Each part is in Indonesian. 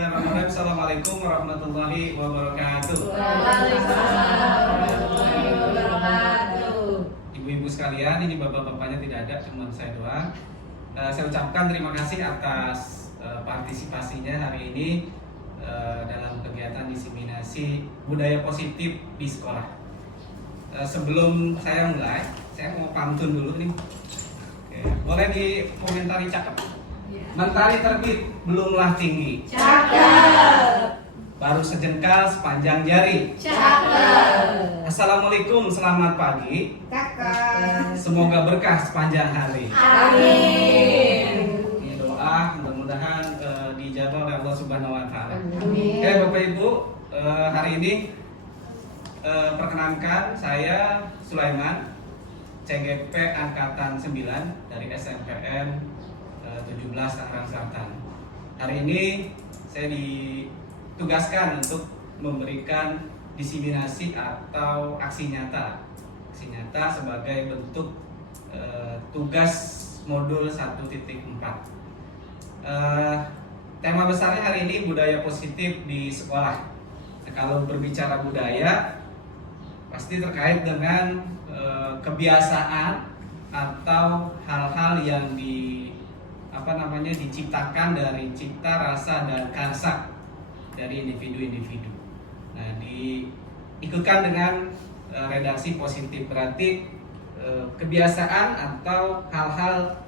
Bismillahirrahmanirrahim. Assalamualaikum warahmatullahi wabarakatuh. Waalaikumsalam warahmatullahi wabarakatuh. Ibu-ibu sekalian, ini bapak-bapaknya tidak ada, cuma saya doang. Saya ucapkan terima kasih atas partisipasinya hari ini dalam kegiatan diseminasi budaya positif di sekolah. Sebelum saya mulai, saya mau pantun dulu nih. Oke, boleh dikomentari cakep? Mentari terbit belumlah tinggi. Cakep. Baru sejengkal sepanjang jari. Cakep. Assalamualaikum, selamat pagi. Cakep. Semoga berkah sepanjang hari. Amin. Ini doa mudah-mudahan dijabah oleh Allah Subhanahu wa taala. Amin. Oke, Bapak Ibu, hari ini perkenankan saya Sulaiman, CGP angkatan 9 dari SNPN 17 Tangerang Selatan. Hari ini saya ditugaskan untuk memberikan diseminasi atau aksi nyata sebagai bentuk tugas modul 1.4. Tema besarnya hari ini budaya positif di sekolah. Nah, kalau berbicara budaya pasti terkait dengan kebiasaan atau hal-hal yang diciptakan dari cipta, rasa, dan karsa dari individu-individu. Nah, diikutkan dengan redaksi positif, berarti kebiasaan atau hal-hal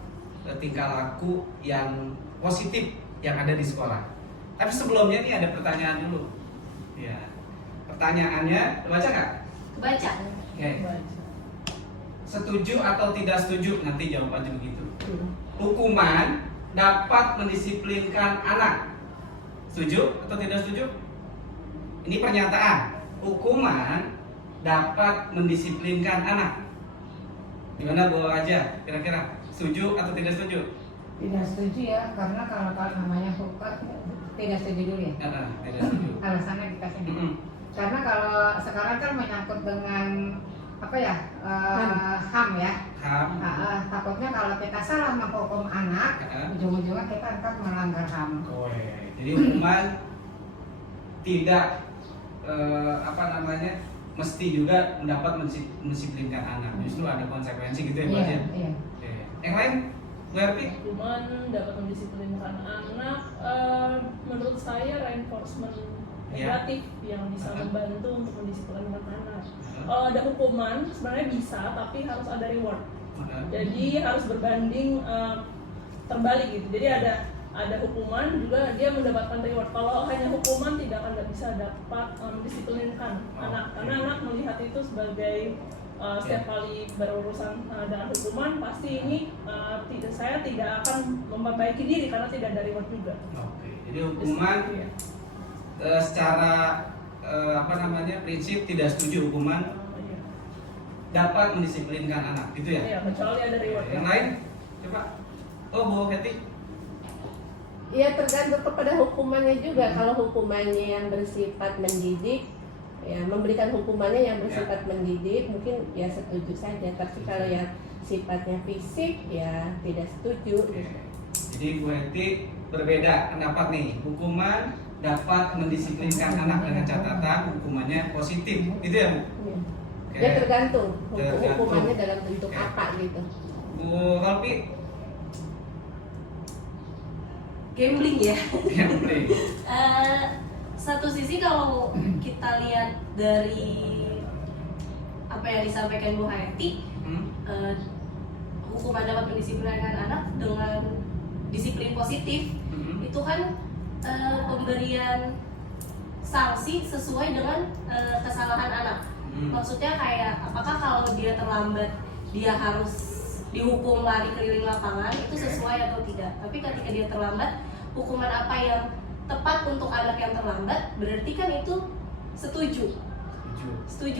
tingkah laku yang positif yang ada di sekolah. Tapi sebelumnya nih ada pertanyaan dulu. Ya, pertanyaannya baca nggak? Baca. Oke. Setuju atau tidak setuju? Nanti jawab aja begitu. Hukuman dapat mendisiplinkan anak. Setuju atau tidak setuju? Ini pernyataan. Hukuman dapat mendisiplinkan anak. Gimana Bu aja? Kira-kira setuju atau tidak setuju? Tidak setuju ya, karena kalau namanya hukum tidak setuju dulu ya. Tidak setuju. Alasannya dikasih dulu. Karena kalau sekarang kan menyangkut dengan apa ya, HAM ya. HAM. Takutnya kalau kita salah menghukum anak, ujung-ujungnya kita akan melanggar HAM. Jadi hukuman tidak mesti juga mendapat mendisiplinkan anak. Justru ada konsekuensi gitu ya Bu Iya, Aja? iya. Oke. Yang lain? Bu Erti? Hukuman dapat mendisiplinkan anak, menurut saya reinforcement negatif yang bisa membantu untuk mendisiplinkan anak. Kalau ada hukuman sebenarnya bisa, tapi harus ada reward. Jadi harus berbanding terbalik gitu. Jadi ada hukuman juga dia mendapatkan reward. Kalau hanya hukuman tidak akan bisa dapat mendisiplinkan anak, karena anak melihat itu sebagai setiap kali berurusan dengan hukuman pasti ini saya tidak akan memperbaiki diri karena tidak ada reward juga. Oke. Jadi hukuman secara prinsip tidak setuju hukuman dapat mendisiplinkan anak, gitu ya? Iya, kecuali ada reward. Yang lain, coba. Oh, Bu Heti. Ya, tergantung kepada hukumannya juga. Kalau hukumannya yang bersifat mendidik, ya memberikan hukumannya yang bersifat mendidik, mungkin ya setuju saja. Tapi kalau yang sifatnya fisik, ya tidak setuju. Jadi Bu Heti berbeda pendapat nih. Hukuman dapat mendisiplinkan anak dengan catatan hukumannya positif, gitu ya Bu? Ya. Ya tergantung hukumannya dalam bentuk Oke. apa gitu. Bu Halpi? Gambling ya. Gambling. Satu sisi kalau kita lihat dari apa yang disampaikan Bu Hayati, hukuman dapat mendisiplinkan anak dengan disiplin positif, itu kan pemberian sanksi sesuai dengan kesalahan anak. Maksudnya kayak apakah kalau dia terlambat dia harus dihukum lari keliling lapangan, itu sesuai atau tidak. Tapi ketika dia terlambat, hukuman apa yang tepat untuk anak yang terlambat, berarti kan itu setuju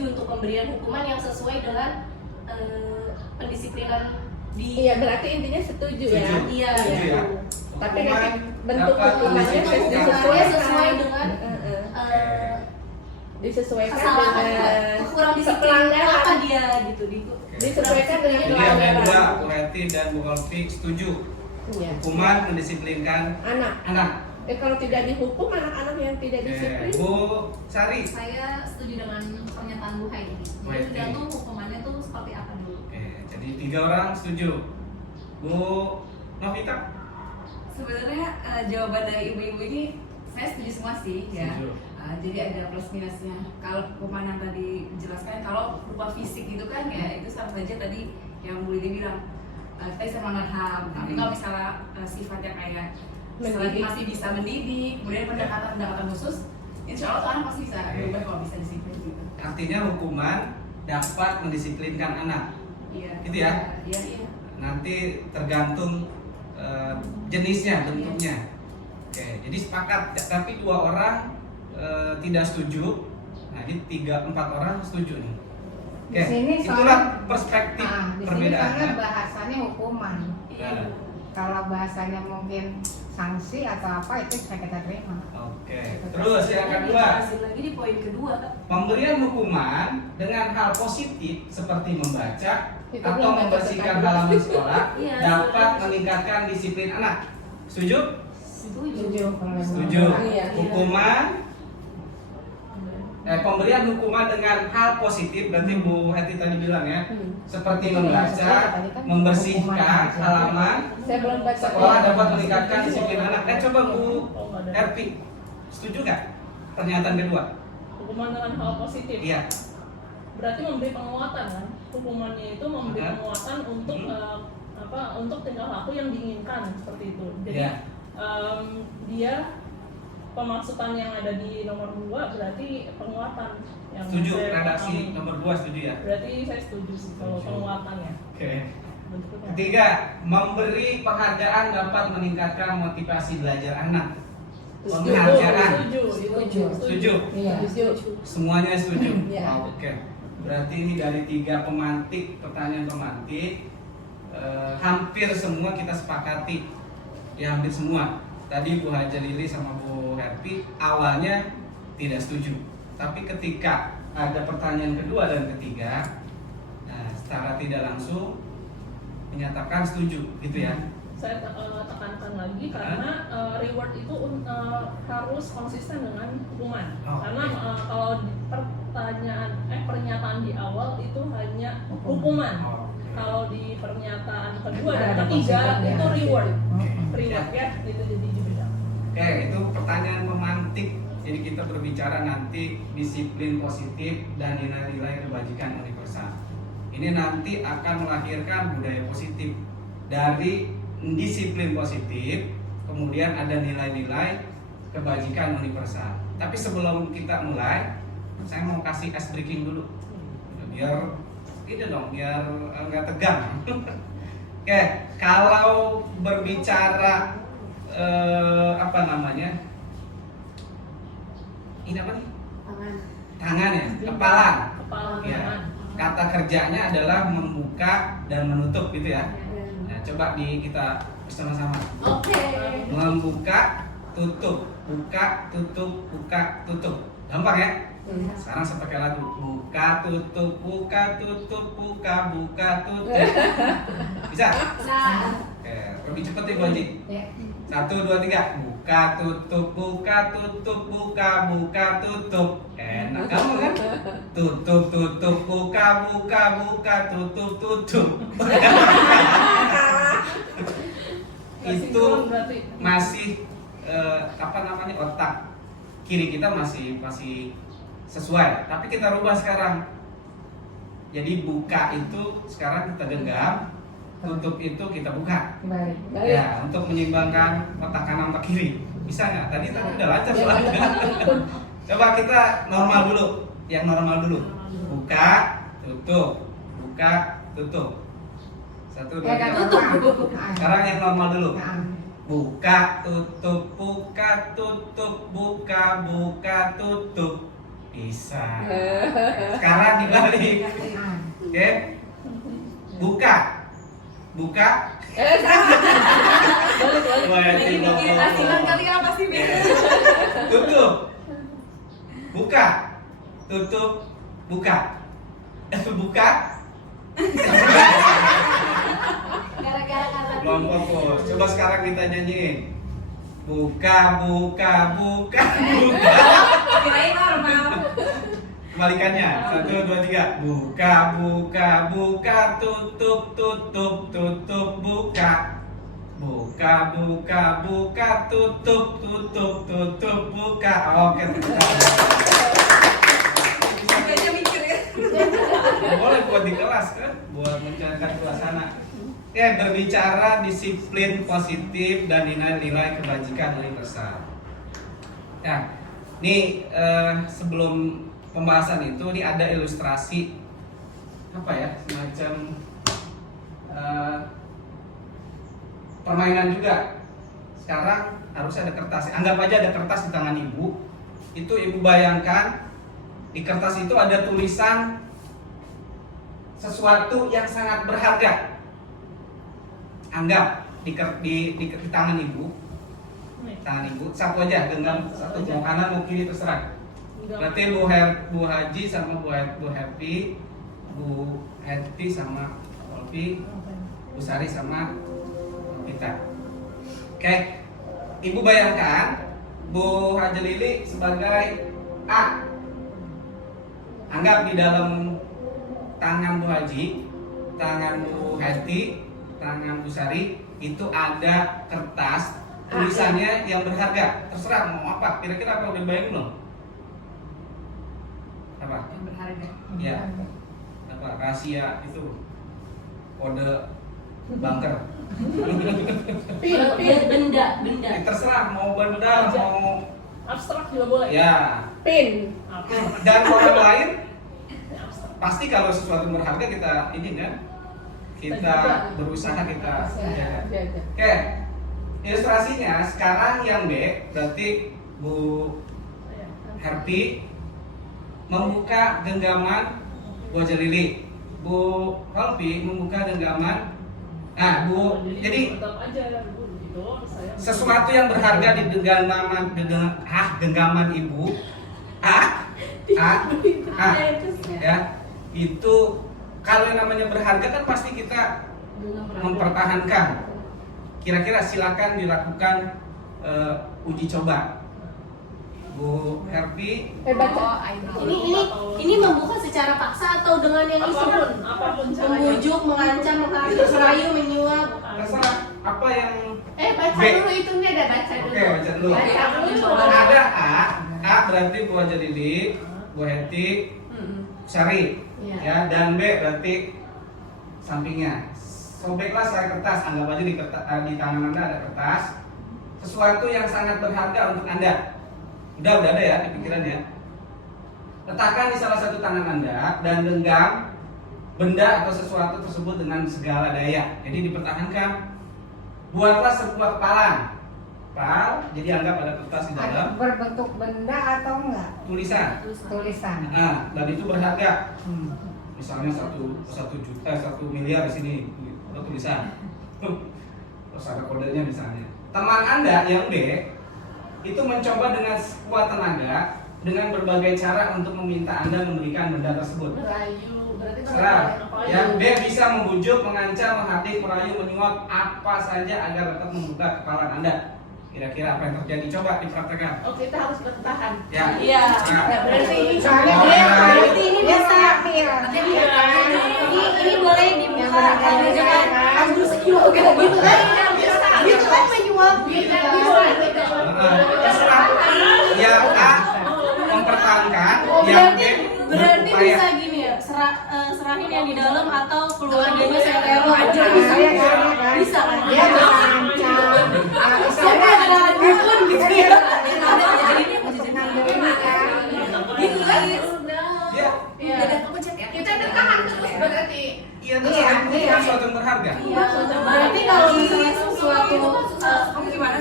untuk pemberian hukuman yang sesuai dengan pendisiplinan di. Iya, berarti intinya setuju ya. Iya. Ya. Tapi nanti bentuk hukumannya sesuai dengan disesuaikan kesalahan, dengan kurang disiplin apa dia gitu disesuaikan dengan Jadi yang pelanggaran. kedua, Bu Heti dan Bu Halpi setuju Iya. hukuman mendisiplinkan Anak. anak. Kalau tidak dihukum anak-anak yang tidak disiplin, Bu Sari. Saya setuju dengan pernyataan Bu Hai. Bu Jadi Hai. tergantung hukumannya tuh seperti apa dulu. Oke, jadi 3 orang setuju. Bu Novita? Sebenarnya jawaban dari ibu-ibu ini saya setuju semua sih ya. Setuju. Jadi ada plus minusnya. Kalau hukuman yang tadi dijelaskan, kalau berupa fisik gitu kan ya itu sama saja tadi yang Bu Lili bilang kita bisa melanggar HAM. Tapi kalau misalnya sifatnya kayak selagi Mendidik. masih bisa mendidik, kemudian pendekatan khusus, insya Allah tuh anak pasti bisa berubah kalau bisa disiplin gitu. Artinya hukuman dapat mendisiplinkan anak. Iya. Gitu ya? Iya, iya. Nanti tergantung jenisnya, bentuknya. Oke, jadi sepakat. Tapi 2 orang tidak setuju. Nah, jadi 3-4 orang setuju nih. Di sini itulah perspektif di sini perbedaannya. soalnya bahasannya hukuman. Iya. Nah, Kalau bahasanya mungkin sanksi atau apa itu bisa kita terima. Oke, terus yang kedua, Dijelasin lagi di poin kedua Kak. pemberian hukuman dengan hal positif seperti membaca Itu atau belum baca membersihkan tadi. halaman sekolah Iya, dapat setuju. meningkatkan disiplin anak. Setuju? Setuju. Setuju. Iya. Hukuman pemberian hukuman dengan hal positif berarti Bu Heti tadi bilang ya, seperti membaca, membersihkan halaman Saya belum baca. sekolah dapat meningkatkan disiplin anak. Coba Bu Oh, nggak ada. Erpi, setuju nggak pernyataan kedua? Hukuman dengan hal positif. Iya. Berarti memberi penguatan kan? Hukumannya itu memberi Aha. penguatan untuk untuk tingkah laku yang diinginkan seperti itu. Jadi Iya. dia pemasukan yang ada di nomor 2 berarti penguatan yang Setuju saya redaksi pahami. nomor 2 setuju ya? Berarti saya setuju sih kalau Setuju. penguatannya. Oke. Bentuknya. Ketiga, memberi penghargaan dapat meningkatkan motivasi belajar anak. Penghargaan. Setuju. Setuju? Iya. Setuju. Semuanya setuju? Iya. Oke. Berarti ini dari 3 pemantik, pertanyaan pemantik, hampir semua kita sepakati. Ya hampir semua. Tadi Bu Haja Lili sama Bu Happy awalnya tidak setuju. Tapi ketika ada pertanyaan kedua dan ketiga, nah, secara tidak langsung menyatakan setuju, gitu ya. Saya tekankan lagi karena reward itu harus konsisten dengan hukuman. Oh, Karena oke. kalau di pernyataan di awal itu hanya hukuman. Oh, oke. Kalau di pernyataan kedua dan Ada ketiga konsekuensinya. itu reward. Oke. Reward ya, itu jadi beda. Oke, itu pertanyaan pemantik. Jadi kita berbicara nanti disiplin positif dan nilai-nilai kebajikan universal. Ini nanti akan melahirkan budaya positif. Dari disiplin positif, kemudian ada nilai-nilai kebajikan universal. Tapi sebelum kita mulai, saya mau kasih ice breaking dulu. Biar ini dong, biar nggak tegang. Oke, kalau berbicara apa namanya? Ini apa nih? Tangan ya, kepala. Kepala Ya. tangan. Kata kerjanya adalah membuka dan menutup gitu ya. Nah, coba kita bersama-sama. Oke. Membuka, tutup, buka, tutup, buka, tutup. Gampang ya? Sekarang saya pakai lagu. Buka, tutup, buka, tutup, buka, buka, tutup. Bisa? Nah, Oke, lebih cepet nih Bu Haji. Ya. 1, 2, 3. Buka, tutup, buka, tutup, buka, buka, tutup. Enak kamu kan? Tutup, tutup, buka, buka, buka, tutup, tutup. Nggak Itu sinkron berarti. masih apa namanya, otak kiri kita masih sesuai. Tapi kita rubah sekarang. Jadi buka itu sekarang kita genggam, tutup itu kita buka. Baik. Ya, untuk menyeimbangkan otak kanan otak kiri. Bisa nggak? Tadi udah lancar Yang soalnya. depan. Coba kita normal dulu. Yang normal dulu. Buka, tutup. Buka, tutup. 1, 2, 3. tutup. Sekarang yang normal dulu. Nah, Buka, tutup, buka, tutup, buka, buka, tutup. Bisa. Sekarang dibalik. nah. Oke. Buka. Buka. Balik. lagi mikirin asinan kali apa sih beda? Tutup. Buka. Tutup. Buka. Buka. gara-gara kata Belum fokus. Coba sekarang kita nyanyiin. Buka. Kirain normal. Kebalikannya. 1, 2, 3. Buka. Tutup. Buka. Buka. Tutup. Buka. Oke. Aja mikir ya. Boleh buat di kelas kan, buat mencairkan suasana. Oke, berbicara disiplin positif dan nilai-nilai kebajikan universal. Nah, nih sebelum pembahasan itu, nih ada ilustrasi apa ya, semacam permainan juga. Sekarang harus ada kertas. Anggap aja ada kertas di tangan ibu. Itu ibu bayangkan di kertas itu ada tulisan sesuatu yang sangat berharga. Anggap di tangan ibu. Tangan ibu, satu aja, genggam satu, mau kanan mau kiri terserah. Berarti Bu Haji sama Bu Happy, Bu Heti sama Wolfi, Bu Sari sama kita. Oke, ibu bayangkan Bu Haji Lili sebagai A. Anggap di dalam tangan Bu Haji, tangan Bu Heti, tangan Bu Sari itu ada kertas tulisannya yang berharga. Terserah mau apa. Kira-kira apa, udah bayangin belum? Apa? Yang berharga. Ya. Apa? Rahasia itu. Kode bunker. Benda. Terserah mau benda, mau Abstrak juga boleh. ya. Pin. Abstrak. Dan orang lain Abstrak. pasti kalau sesuatu yang berharga kita ini kan, kita berusaha kita jaga. Oke, ilustrasinya sekarang yang B, berarti Bu Herti membuka genggaman Bu Haji Lili, Bu Holpi membuka genggaman. Nah, Bu, jadi tetap aja Bu, gitu. Saya sesuatu yang berharga di genggaman ibu, ya, itu kalau yang namanya berharga kan pasti kita mempertahankan. Kira-kira silakan dilakukan uji coba. Bu Herpi, Baca. Ini membuka secara paksa atau dengan yang isu? apapun caranya. Membujuk, mengancam, menghasut, merayu, menyuap. terserah apa yang Baca B. dulu itu nih, ada baca dulu. Oke, baca dulu. Baca dulu. Ada A berarti Bu Haji Lili, Bu Heti, Sari, Iya. ya, dan B berarti sampingnya. Sobeklah selai kertas, anggap aja di tangan Anda ada kertas, sesuatu yang sangat berharga untuk Anda. Udah ada ya di pikiran ya. Letakkan di salah satu tangan Anda dan genggam benda atau sesuatu tersebut dengan segala daya. Jadi dipertahankan. Buatlah sebuah kepalan. Kepal, jadi anggap ada kertas di dalam. Berbentuk benda atau enggak? Tulisan. Tulisan. Nah, dan itu berharga. Misalnya 1 juta, 1 miliar di sini. Itu tulisan. Terus ada kodenya misalnya. Teman Anda yang B itu mencoba dengan sekuat tenaga dengan berbagai cara untuk meminta Anda memberikan benda tersebut. Merayu, berarti Serah. Yang B bisa membujuk, mengancam, menghardik, merayu, menyuap apa saja agar dapat membuka kepala Anda. Kira-kira apa yang terjadi? Coba dipraktekkan. Oh, kita harus bertahan. Ya. Iya. Nah, Berarti ini Soalnya Oh, dia iya. berarti Ini dia bisa. mengambil. Ini boleh dibuka dengan ambil sekilogram gitu kan? Gitu kan menyuap gitu. terserah. Yang A mempertahankan, yang B Berarti berupaya. bisa gini ya, serahin yang di dalam atau keluarganya saya teror aja bisa. Bisa kan? Dia mengancam. Siapa yang ada dukun gitu ya? Gitu kan? Ya, Iya. kita bertahan terus berarti. iya terserah. Itu kan sesuatu yang berharga. Iya, berarti kalau misalnya sesuatu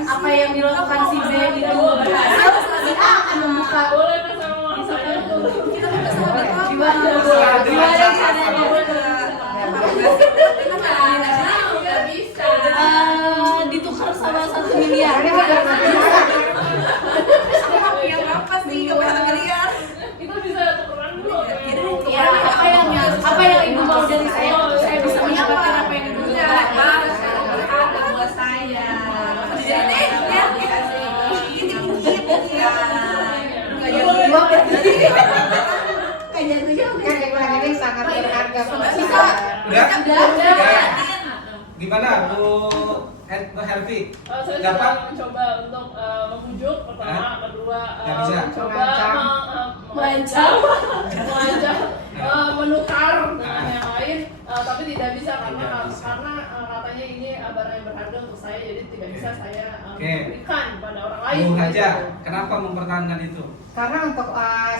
apa yang dilakukan si B itu berhasil, si A akan membuka Boleh kan sama saya tuh. gimana caranya? Nggak bisa. Ditukar sama 1 miliar. sangat Oh, iya. berharga buat Bisa. saya. Udah? Udah. Gimana Bu Helvi? Saya Dapat? sudah mencoba untuk membujuk pertama, kedua Nggak bisa. mencoba Mengancam. mengancam, menukar dengan yang lain, tapi tidak bisa karena Tidak bisa. katanya ini barang yang berharga untuk saya, jadi tidak Oke. bisa saya Oke. berikan pada orang lain. Bu Haja, gitu. kenapa mempertahankan itu? Karena untuk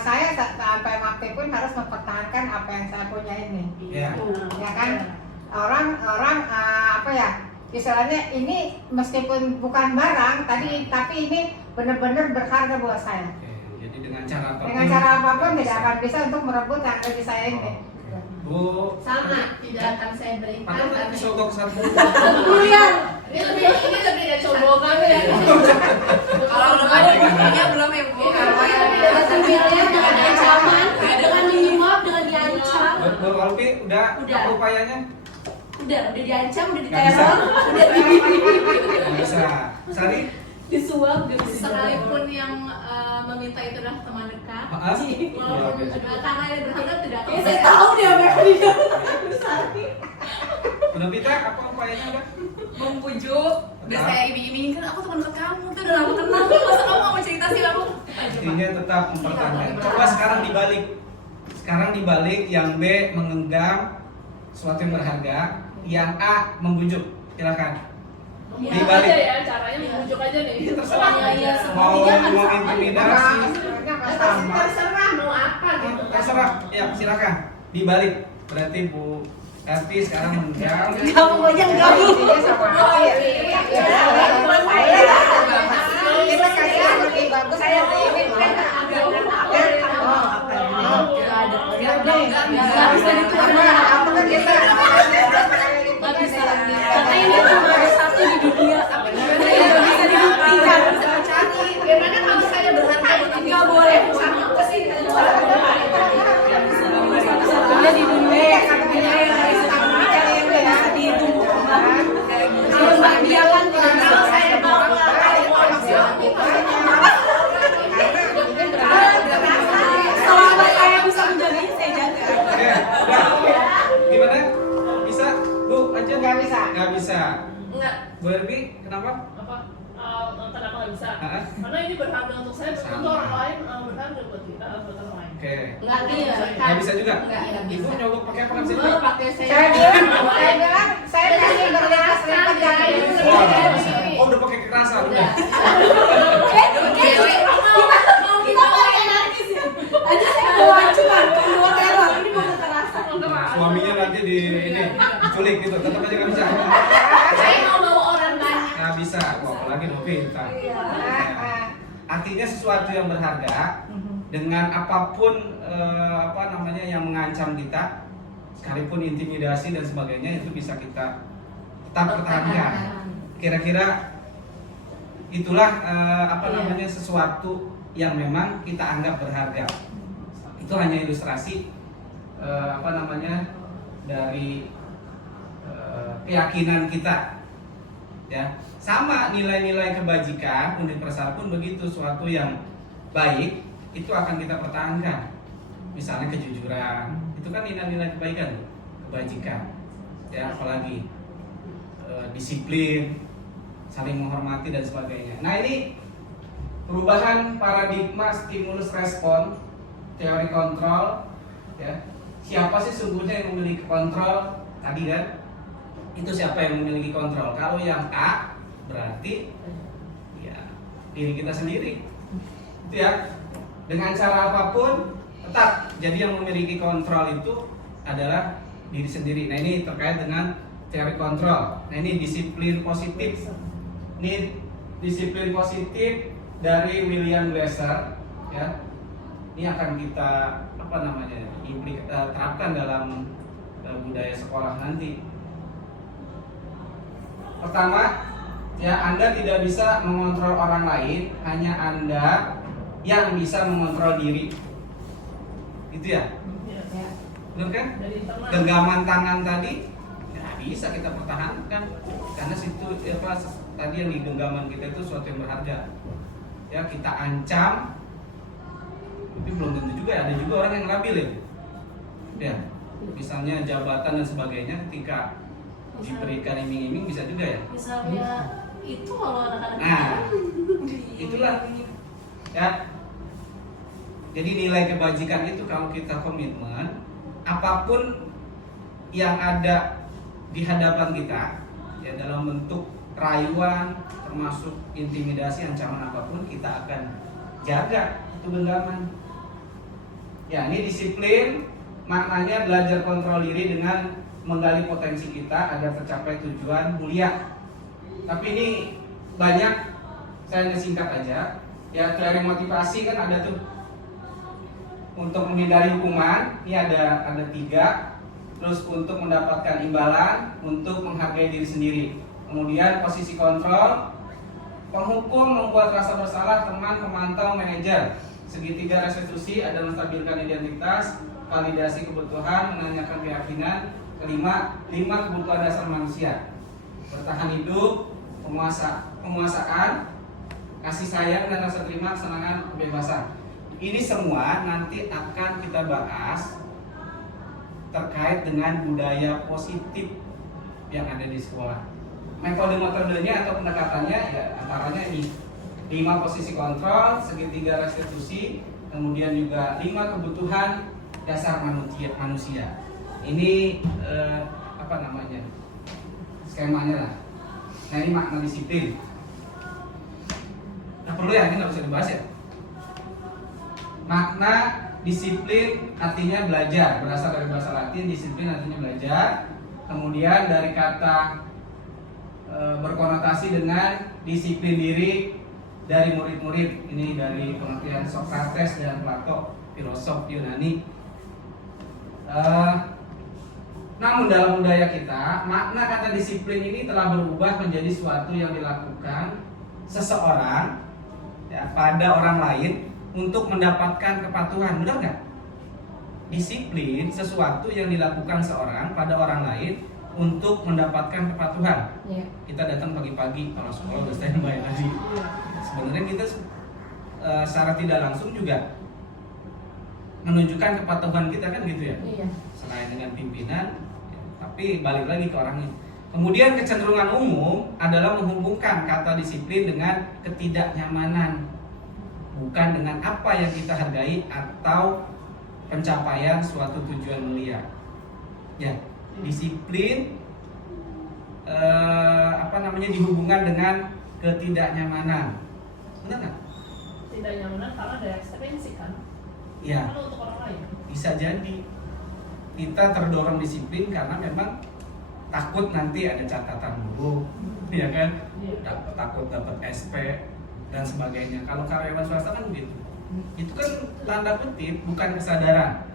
saya sampai mati pun harus mempertahankan apa yang saya punya ini. Ya. Ya kan? Orang apa ya? Istilahnya ini meskipun bukan barang tapi ini benar-benar berharga buat saya. Oke, jadi dengan cara apapun. Dengan cara apapun tidak akan bisa untuk merebut yang ada di saya ini. Oke. Bu, Sama, tidak akan saya berikan padahal karena tadi sogok satu. Kemudian Ini lebih dari sombongan ya. Kalau belum ada buktinya belum ya Bu. Kalau yang dengan pilihan, dengan ancaman, dengan menyuap, dengan diancam. Bu Helvi, udah Udah. apa upayanya? Udah diancam, udah Nggak bisa. diteror, udah Nggak bisa. Sari? disuap, udah disuap. Sekalipun yang meminta itu adalah teman dekat, Maaf. walaupun karena ini berharga tidak akan Saya tahu dia apa yang dia. Udah Pita, apa upayanya udah? membujuk, udah saya iming-imingin kan aku teman dekat kamu tuh udah lama kenal, masa kamu nggak mau cerita sih aku? Intinya tetap mempertahankan. Coba sekarang dibalik. Sekarang dibalik, yang B mengenggam sesuatu yang berharga, yang A membujuk. Silakan. Membujuk Dibalik. aja ya, caranya membujuk aja nih. Ini terserah. Iya, Mau sepertinya kan sama. intimidasi, terserah mau apa gitu. terserah. Ya silakan. Dibalik. Berarti Bu Helvi sekarang mengenggam. Enggak, pokoknya enggak. Intinya sama hati ya. Kita kasih yang lebih bagus saya ini bukan Nggak bisa diterima. Nggak bisa. Karena ini cuma ada satu di dunia. Nggak bisa dibuktikan. Gimana kalau saya berharga Nggak boleh. sama kesini Satu-satunya di dunia yang bisa dibuktikan, yang bisa ditumbuh kembang. Kalau Mbak Dia kan tidak bisa. kalau saya bawa Selama saya bisa menjaganya, saya jaga. Oke, udah. Gimana? Bisa? Bu, aja Nggak bisa. Nggak bisa. Enggak. Bu Helvi, kenapa? Apa? Kenapa nggak bisa? Hah? Karena ini berharga untuk saya, belum tentu Sama. orang lain berharga buat kita, buat orang lain. Oke. nggak iya Nggak bisa juga? nggak Ibu bisa. nyogok pakai apa? Nggak bisa Oh, juga? pakai Saya bilang saya tadi berlepas-lepas jangan Oh, dulu. nggak bisa. Oh, udah pakai kekerasan. Udah. Kita orang anarkis ya. Tadi saya bawa cuma kedua teror, ini mau kekerasan. Suaminya nanti ini diculik gitu. Tetap aja nggak bisa. Saya mau bawa orang banyak. Nggak bisa. Wah, apalagi Novi. Ntar. Artinya sesuatu yang berharga dengan apapun apa namanya yang mengancam kita, sekalipun intimidasi dan sebagainya itu bisa kita tetap pertahankan. Kira-kira itulah apa namanya sesuatu yang memang kita anggap berharga. Itu hanya ilustrasi apa namanya dari keyakinan kita, ya. Sama nilai-nilai kebajikan, universal pun begitu, suatu yang baik itu akan kita pertahankan. Misalnya kejujuran, itu kan nilai-nilai kebaikan, kebajikan, ya. Apalagi disiplin, saling menghormati dan sebagainya. Nah, ini perubahan paradigma stimulus respon, teori kontrol, ya. Siapa sih sungguhnya yang memiliki kontrol tadi kan? Itu siapa yang memiliki kontrol? Kalau yang A berarti ya diri kita sendiri. Itu ya. Dengan cara apapun tetap jadi yang memiliki kontrol itu adalah diri sendiri. Nah, ini terkait dengan teori kontrol. Nah, ini disiplin positif. Ini disiplin positif dari William Glasser, ya. Ini akan kita apa namanya terapkan dalam budaya sekolah nanti. Pertama, ya, Anda tidak bisa mengontrol orang lain, hanya Anda yang bisa mengontrol diri. Itu ya? Ya. Benar kan? Dari internal. Genggaman tangan tadi nggak bisa kita pertahankan karena situ apa tadi yang di genggaman kita itu sesuatu yang berharga. Ya, kita ancam, tapi belum tentu juga ada juga orang yang labil ya. Ya, misalnya jabatan dan sebagainya, ketika diberikan iming-iming bisa juga ya. Misalnya itu kalau anak-anak Nah, itulah ya. Jadi nilai kebajikan itu kalau kita komitmen, apapun yang ada di hadapan kita, ya dalam bentuk rayuan, termasuk intimidasi, ancaman apapun, kita akan jaga itu genggaman. Ya, ini disiplin, maknanya belajar kontrol diri dengan menggali potensi kita agar tercapai tujuan mulia. Tapi ini banyak, saya singkat aja. Ya, teori motivasi kan ada tuh. Untuk menghindari hukuman, ini ada 3. Terus untuk mendapatkan imbalan, untuk menghargai diri sendiri. Kemudian posisi kontrol, penghukum, membuat rasa bersalah teman, pemantau, manajer. Segitiga restitusi, ada menstabilkan identitas, validasi kebutuhan, menanyakan keyakinan. Kelima, 5 kebutuhan dasar manusia: bertahan hidup, penguasaan, kasih sayang, dan rasa terima, kesenangan, kebebasan. Ini semua nanti akan kita bahas terkait dengan budaya positif yang ada di sekolah. Metodenya atau pendekatannya ya antaranya ini: 5 posisi kontrol, segitiga restitusi, kemudian juga 5 kebutuhan dasar manusia. Ini apa namanya, skemanya lah. Nah, ini makna disiplin. Nah, perlu ya, ini nggak bisa dibahas ya. Makna disiplin artinya belajar, berasal dari bahasa Latin. Disiplin artinya belajar. Kemudian dari kata berkonotasi dengan disiplin diri dari murid-murid. Ini dari pengertian Sokrates dan Plato, filosof Yunani. Namun dalam budaya kita, makna kata disiplin ini telah berubah menjadi suatu yang dilakukan seseorang ya, pada orang lain untuk mendapatkan kepatuhan. Benar nggak? Disiplin sesuatu yang dilakukan seorang pada orang lain untuk mendapatkan kepatuhan. Ya. Kita datang pagi-pagi, kalau sekolah udah standby tadi. Sebenarnya kita secara tidak langsung juga menunjukkan kepatuhan kita kan gitu ya. Iya. Selain dengan pimpinan, ya, tapi balik lagi ke orangnya. Kemudian kecenderungan umum adalah menghubungkan kata disiplin dengan ketidaknyamanan, bukan dengan apa yang kita hargai atau pencapaian suatu tujuan mulia. Ya, disiplin dihubungkan dengan ketidaknyamanan. Benar nggak? Tidak nyaman karena ada ekstensi kan. Ya. Kalau untuk orang lain. Bisa jadi kita terdorong disiplin karena memang takut nanti ada catatan buruk, ya kan? Takut dapat SP dan sebagainya. Kalau karyawan swasta kan begitu. Itu kan tanda kutip, bukan kesadaran.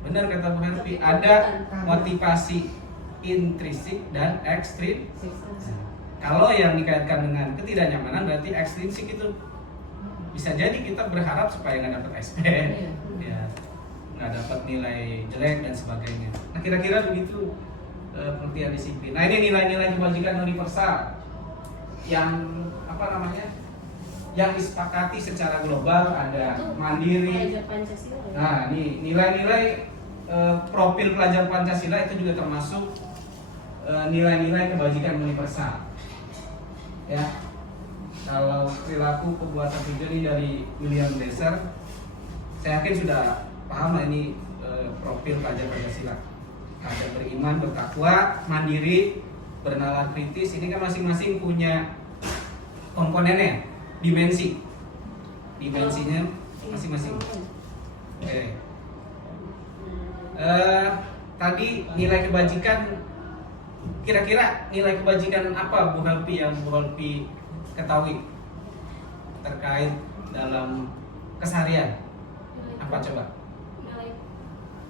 Benar kata Bu Helvi, ada motivasi intrinsik dan ekstrinsik. Kalau yang dikaitkan dengan ketidaknyamanan berarti ekstrinsik itu. Bisa jadi kita berharap supaya nggak dapat SP, ya, nggak dapat nilai jelek dan sebagainya. Nah, kira-kira begitu pengertian disiplin. Nah, ini nilai-nilai kebajikan universal yang yang disepakati secara global. Ada mandiri. Nah, ini nilai-nilai profil pelajar Pancasila itu juga termasuk nilai-nilai kebajikan universal. Ya. Kalau perilaku perbuatan tujuan ini dari William Deser, saya yakin sudah paham lah ini profil pelajar Pancasila. Ada beriman, bertakwa, mandiri, bernalar kritis. Ini kan masing-masing punya komponennya, dimensinya masing-masing. Oke. Tadi nilai kebajikan, kira-kira nilai kebajikan apa Bu Helvi yang Bu Helvi ketahui terkait dalam keseharian? Apa coba?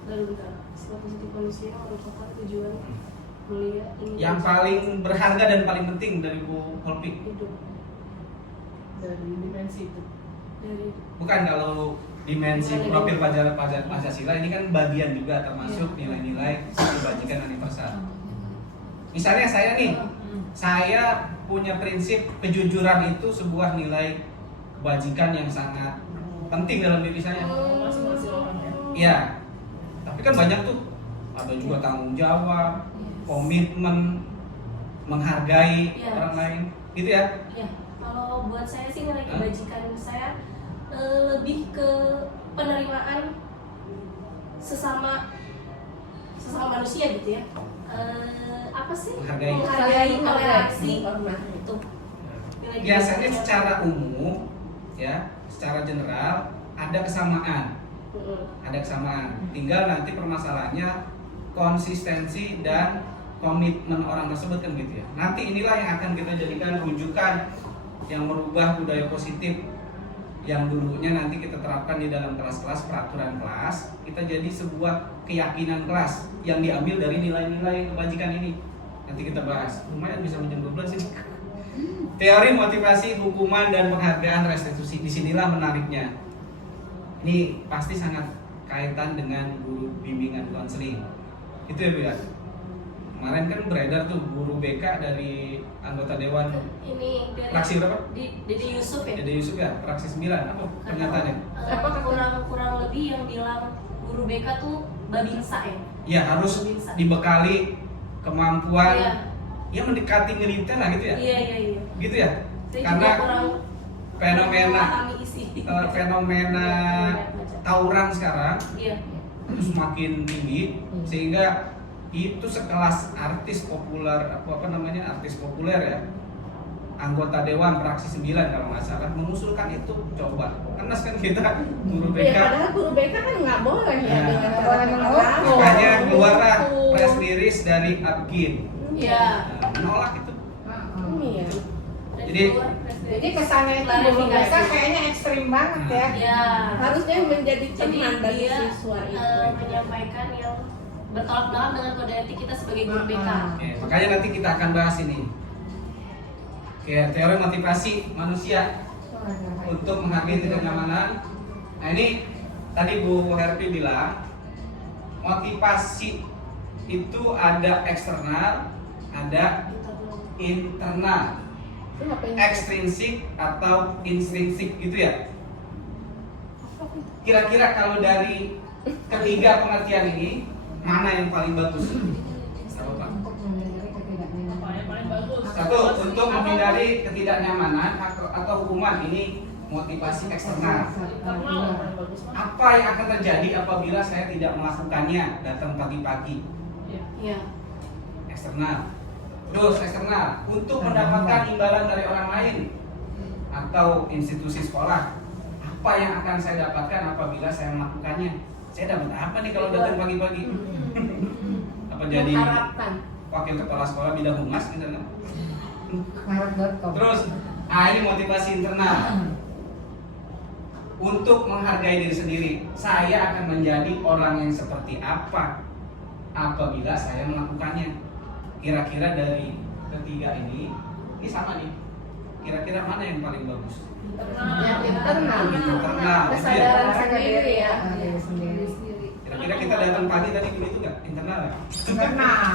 Lalu sifat positif manusia merupakan tujuan mulia yang paling berharga dan paling penting dari Bu Helvi. hidup Dari dimensi itu. dari Bukan, kalau dimensi profil pelajar Pancasila ini kan bagian juga termasuk nilai-nilai kebajikan universal. Misalnya saya nih, saya punya prinsip kejujuran itu sebuah nilai kebajikan yang sangat penting dalam diri saya. Masing-masing orang ya. Iya. Tapi kan banyak tuh ada juga tanggung jawab, komitmen, menghargai Iya. orang lain, gitu ya? Ya, kalau buat saya sih nilai kebajikan saya lebih ke penerimaan sesama manusia gitu ya. Apa sih? Menghargai. Toleransi Menghormati. itu. Nilai Biasanya kebajikan. secara umum, ya, secara general ada kesamaan. Ada kesamaan. Tinggal nanti permasalahannya konsistensi dan komitmen orang tersebut kan gitu ya. Nanti inilah yang akan kita jadikan rujukan yang merubah budaya positif yang dulunya nanti kita terapkan di dalam kelas-kelas peraturan kelas, kita jadi sebuah keyakinan kelas yang diambil dari nilai-nilai kebajikan ini. Nanti kita bahas. Lumayan bisa jam 12 ini. Teori motivasi, hukuman dan penghargaan restitusi. Disinilah menariknya. Ini pasti sangat kaitan dengan guru bimbingan konseling. Itu ya Bu ya. Kemarin kan beredar tuh guru BK dari anggota dewan Ini dari fraksi berapa? Dede Yusuf ya. Dede Yusuf ya, fraksi 9. Apa pernyataannya? Kurang lebih yang bilang guru BK tuh babinsa ya. Ya harus dibekali kemampuan Iya. ya mendekati militer lah gitu ya. Iya. Gitu ya. Saya Karena juga kurang fenomena memahami isi. fenomena tawuran sekarang Iya. itu semakin tinggi sehingga itu sekelas artis populer artis populer ya, anggota dewan fraksi 9 kalau nggak salah mengusulkan itu. Coba kenas kan kita guru BK. Ya padahal guru BK kan nggak boleh ya Nah, dengan nggak boleh cara-cara. makanya keluarlah Betul. press release dari Abkin Iya. menolak itu. Iya. Jadi kesannya itu guru BK kayaknya ekstrim banget ya. Ya. Harusnya menjadi Jadi teman bagi dia siswa itu. menyampaikan yang bertolak belakang dengan kode etik kita sebagai guru BK. Oke, makanya nanti kita akan bahas ini. Oke, teori motivasi manusia untuk menghargai kenyamanan. Nah ini tadi Bu Herpi bilang motivasi itu ada eksternal, ada internal, Itu apa yang ekstrinsik atau intrinsik gitu ya. Kira-kira kalau dari ketiga pengertian ini mana yang paling bagus? Apa Pak? Apa yang paling bagus? Satu, untuk menghindari ketidaknyamanan atau hukuman, ini motivasi eksternal. Internal yang paling bagus Mas. Apa yang akan terjadi apabila saya tidak melakukannya, datang pagi-pagi? Iya. Eksternal. Terus eksternal, untuk mendapatkan imbalan dari orang lain atau institusi sekolah. Apa yang akan saya dapatkan apabila saya melakukannya? Saya dapat apa nih kalau datang pagi-pagi? Apa jadi mengharapkan. wakil kepala sekolah bidang humas gitu kan? Maret.com. Terus, ini motivasi internal. Untuk menghargai diri sendiri, saya akan menjadi orang yang seperti apa apabila saya melakukannya. Kira-kira dari ketiga ini sama nih. Kira-kira mana yang paling bagus? Yang internal. Internal. Kesadaran sendiri ya. Diri sendiri. Kira-kira kita datang pagi tadi begitu nggak? Internal ya? Internal.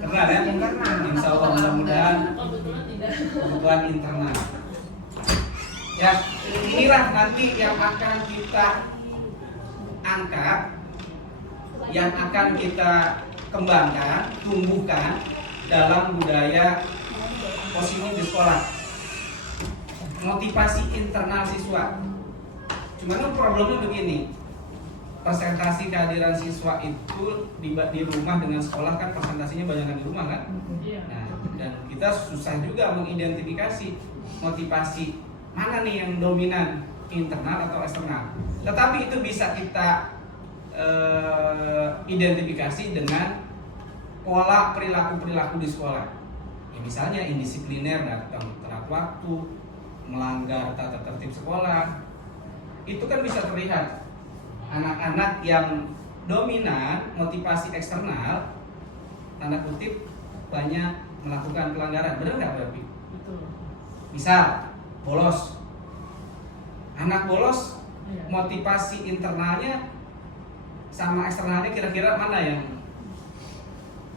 Internal ya? Internal. Insya Allah mudah-mudahan Kebetulan tidak. kebutuhan internal. Ya, inilah nanti yang akan kita angkat, yang akan kita kembangkan, tumbuhkan dalam budaya positif di sekolah. Motivasi internal siswa. Cuman problemnya begini, presentasi kehadiran siswa itu di rumah dengan sekolah kan presentasinya banyak di rumah kan. Iya. Nah, dan kita susah juga mengidentifikasi motivasi mana nih yang dominan, internal atau eksternal. Tetapi itu bisa kita identifikasi dengan pola perilaku di sekolah. Ya, misalnya indisipliner, datang telat waktu, melanggar tata tertib sekolah. Itu kan bisa terlihat anak-anak yang dominan motivasi eksternal, tanda kutip, banyak melakukan pelanggaran. Benar nggak berarti? Betul. Misal bolos, anak bolos, Iya. motivasi internalnya sama eksternalnya kira-kira mana yang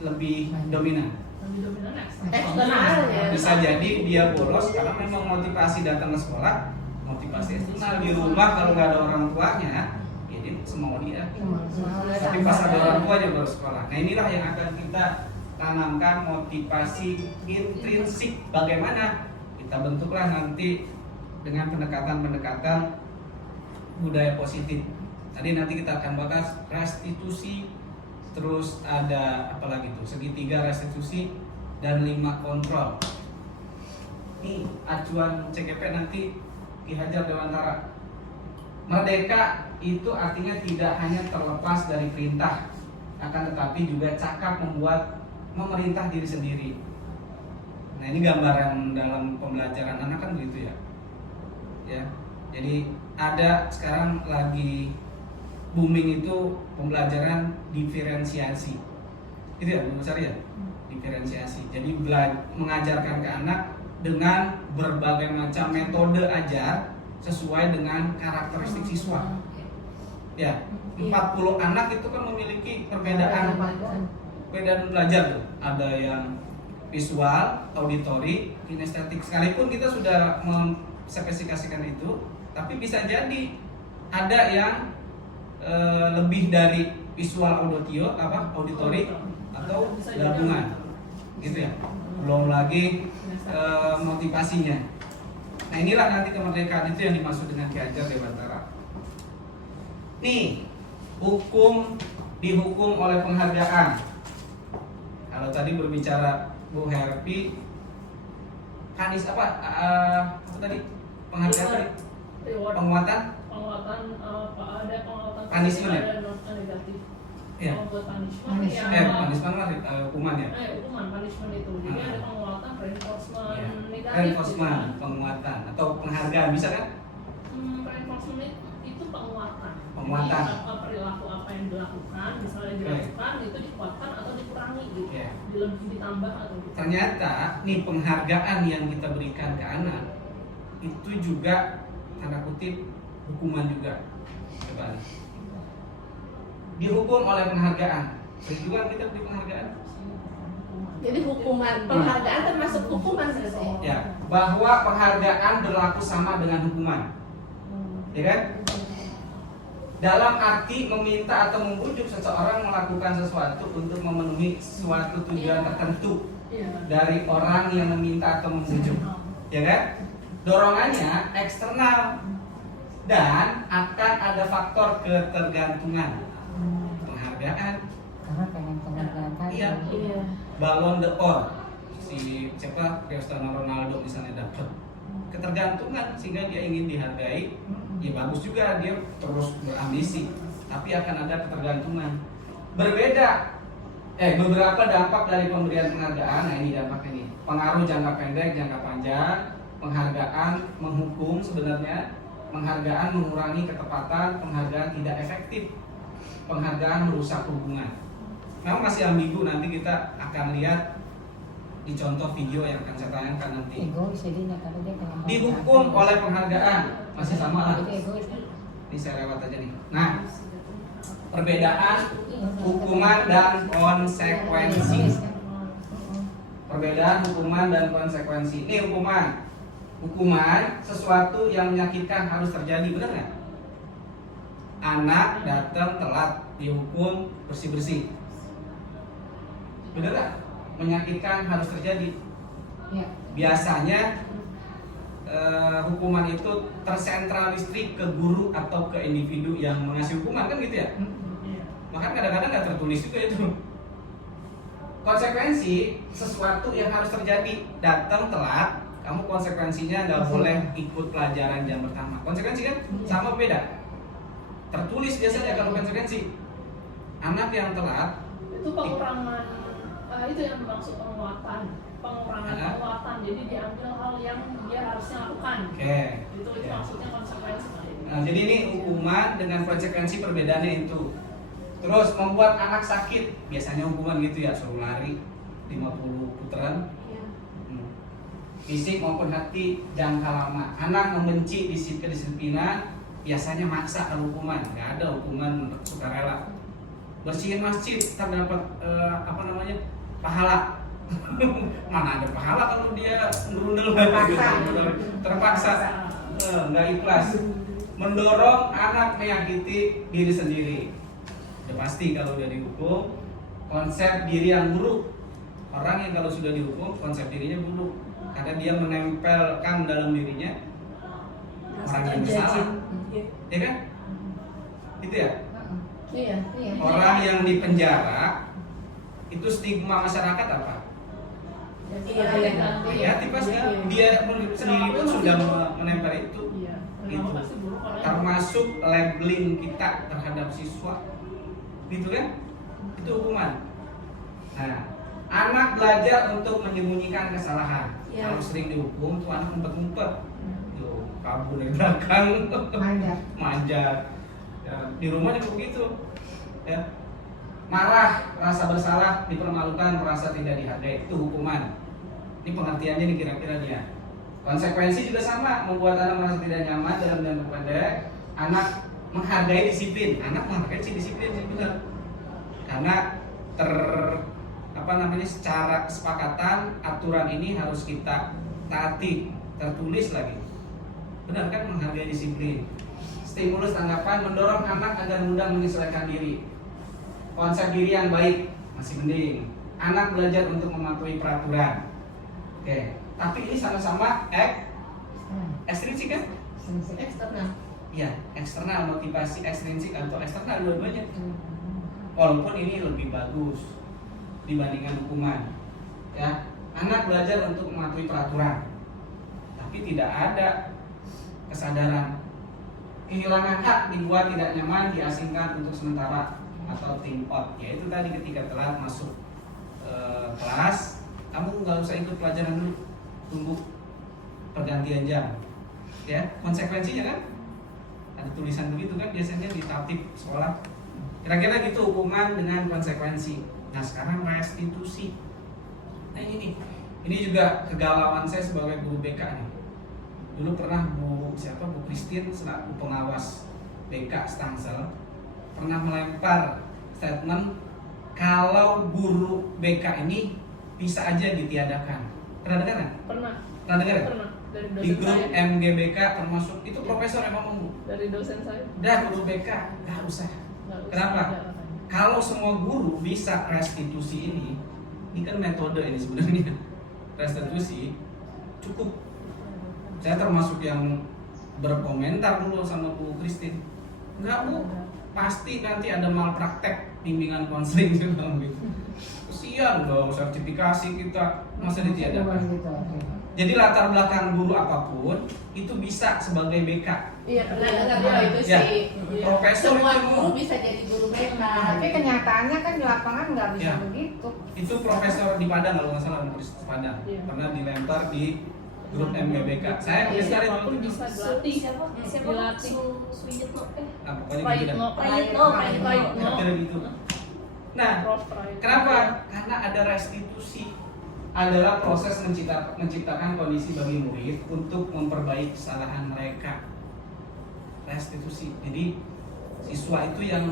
lebih dominan? Lebih dominan eksternal. Eksternalnya. Bisa jadi dia bolos karena memang motivasi datang ke sekolah, motivasi eksternal. Di rumah kalau nggak ada orang tuanya, ya dia semau dia. Semangat. Tapi pas ada orang tua aja baru sekolah. Nah inilah yang akan kita tanamkan, motivasi intrinsik. Bagaimana kita bentuklah nanti dengan pendekatan-pendekatan budaya positif. Tadi nanti kita akan bahas restitusi, terus ada apalagi tuh, segitiga restitusi dan 5 kontrol. Ini acuan CGP nanti dihajar Dewantara. Merdeka itu artinya tidak hanya terlepas dari perintah, akan tetapi juga cakap membuat memerintah diri sendiri. Nah ini gambaran dalam pembelajaran anak kan begitu ya. Ya, jadi ada sekarang lagi booming itu pembelajaran diferensiasi. Itu ya, Bu Sari ya? Diferensiasi. Jadi mengajarkan ke anak dengan berbagai macam metode ajar sesuai dengan karakteristik siswa. Ya, 40 anak itu kan memiliki perbedaan belajar tuh. Ada yang visual, auditori, kinestetik. Sekalipun kita sudah spesifikasikan itu, tapi bisa jadi ada yang lebih dari visual auditori atau gabungan gitu ya, belum lagi motivasinya. Nah inilah nanti kemerdekaan itu yang dimaksud dengan Ki Hajar Dewantara. Nih, dihukum oleh penghargaan. Kalau tadi berbicara Bu Herpi, panis apa tadi penghargaan tadi? Reward. Penguatan Ada penguatan Punishment ya? ada non negatif. Iya. Kalau buat punishment Punishment mah hukuman ya. hukuman punishment itu. Jadi ada penguatan reinforcement Iya. negatif. Reinforcement, gitu. penguatan atau penghargaan bisa kan? Reinforcement itu penguatan. Penguatan. Jadi, perilaku apa yang dilakukan, misalnya dilakukan itu dikuatkan atau dikurangi gitu. Iya. Lebih ditambah atau dikurangi. Ternyata nih penghargaan yang kita berikan ke anak itu juga tanda kutip hukuman juga. Coba nih. Dihukum oleh penghargaan. Sering juga kita beri penghargaan. Jadi hukuman, penghargaan termasuk hukuman sih. Ya, bahwa penghargaan berlaku sama dengan hukuman. Ya kan? Dalam arti meminta atau membujuk seseorang melakukan sesuatu untuk memenuhi suatu tujuan tertentu Iya. dari orang yang meminta atau membujuk. Ya kan? Dorongannya eksternal dan akan ada faktor ketergantungan. Penghargaan, Karena pengen penghargaan tadi. iya, Iya. Ballon d'Or, si siapa Cristiano Ronaldo misalnya dapat ketergantungan sehingga dia ingin dihargai. Ya bagus juga dia terus berambisi, tapi akan ada ketergantungan. Berbeda beberapa dampak dari pemberian penghargaan. Nah ini dampaknya nih, pengaruh jangka pendek, jangka panjang. Penghargaan menghukum sebenarnya, penghargaan mengurangi ketepatan, penghargaan tidak efektif, penghargaan merusak hubungan. Memang masih ambigu, nanti kita akan lihat di contoh video yang akan saya tayangkan nanti. Egois jadinya kalau dia pengen Dihukum oleh penghargaan, masih sama lah. Itu egois. Ini saya lewat aja nih. Nah, perbedaan hukuman dan konsekuensi. Perbedaan hukuman dan konsekuensi. Ini hukuman. Hukuman sesuatu yang menyakitkan harus terjadi, benar nggak? Anak datang telat dihukum bersih-bersih. Benar nggak? Menyakitkan harus terjadi. Ya. Biasanya hukuman itu tersentralistik ke guru atau ke individu yang mengasih hukuman kan gitu ya. Bahkan kadang-kadang nggak tertulis juga itu. Konsekuensi sesuatu yang harus terjadi, datang telat, kamu konsekuensinya nggak boleh ikut pelajaran jam pertama. Konsekuensi kan sama beda. Tertulis biasanya kalau konsekuensi. Anak yang telat Itu pengurangan itu yang dimaksud penguatan. Penguatan. Jadi diambil hal yang dia harusnya lakukan. Oke. Itu maksudnya konsekuensi. Nah, jadi ini hukuman dengan konsekuensi perbedaannya itu. Terus membuat anak sakit, biasanya hukuman gitu ya, suruh lari 50 putaran. Fisik maupun hati jangka lama. Anak membenci kedisiplinan, biasanya maksa ada hukuman. Nggak ada hukuman sukarela. Bersihin masjid terdapat pahala. Mana ada pahala kalau dia ngerundel terpaksa, nggak ikhlas. mendorong anak menyakiti diri sendiri. Udah pasti kalau udah dihukum, konsep diri yang buruk. Orang yang kalau sudah dihukum, konsep dirinya buruk karena dia menempelkan dalam dirinya orang yang bersalah, ya kan? Itu ya. Iya. Orang yang di penjara itu stigma masyarakat apa? Negatif pasti. Dia sendiri pun sudah menempel itu. Iya. Gitu. Kenapa pasti buruk orang yang- Termasuk labeling kita terhadap siswa, gitu kan? Itu hukuman. Nah, anak belajar untuk menyembunyikan kesalahan. Ya. Kalau sering dihukum, tuh anak ngumpet-ngumpet, tuh kabur dari belakang, manjat. Ya, di rumah juga begitu. Ya. Marah, rasa bersalah, dipermalukan, merasa tidak dihargai, itu hukuman. Ini pengertiannya nih kira-kira dia. Konsekuensi juga sama, membuat anak merasa tidak nyaman dalam jangka pendek. Anak menghargai disiplin, anak menghargai disiplin benar. Karena secara kesepakatan aturan ini harus kita taati, tertulis lagi. Benar kan, menghargai disiplin. Stimulus tanggapan mendorong anak agar mudah menyesuaikan diri. Konsep diri yang baik masih mending. Anak belajar untuk mematuhi peraturan. Oke, tapi ini sama-sama ekstrinsik kan? Eksternal. Iya, eksternal, motivasi ekstrinsik atau eksternal dua-duanya. Walaupun ini lebih bagus dibandingkan hukuman. Ya, anak belajar untuk mematuhi peraturan. Tapi tidak ada kesadaran. Kehilangan hak dibuat tidak nyaman, diasingkan untuk sementara atau think out. Yaitu tadi ketika telat masuk kelas, kamu nggak usah ikut pelajaran dulu, tunggu pergantian jam. Ya, konsekuensinya kan ada tulisan begitu kan biasanya di tatip sekolah. Kira-kira gitu hukuman dengan konsekuensi. Nah sekarang restitusi. Nah ini juga kegalauan saya sebagai guru BK nih. Dulu pernah Bu Christine selaku pengawas BK Stangsel pernah melempar statement kalau guru BK ini bisa aja ditiadakan. Pernah dengar nggak? Pernah. Pernah dengar? Pernah. Dari Di dosen grup saya. MGBK termasuk itu profesor yang ngomong. Dari dosen saya. Dah guru BK nggak usah. Nggak usah Kenapa? ada katanya. Kalau semua guru bisa restitusi ini kan metode ini sebenarnya. Restitusi cukup. Saya termasuk yang berkomentar dulu sama Bu Christine. Enggak Bu, pasti nanti ada malpraktek bimbingan konseling juga gitu. Kesian dong sertifikasi kita masa ditiadakan. Jadi latar belakang guru apapun itu bisa sebagai BK. Iya, pernah dengar juga itu Ya. sih. Profesor Semua itu guru bisa jadi guru BK. Tapi kenyataannya kan di lapangan nggak bisa Ya. begitu. Itu profesor di Padang kalau nggak salah Universitas Padang Iya. pernah dilempar di grup MGBK. Saya Iya, sekali Siapapun itu. bisa dilatih. Siapa Dilatih. Suyitno Pokoknya gitu Prayitno. dah. Prayitno Kira-kira gitu. Nah, Prof. Prayitno. kenapa? Karena ada restitusi, adalah proses menciptakan kondisi bagi murid untuk memperbaiki kesalahan mereka. Restitusi. Jadi siswa itu yang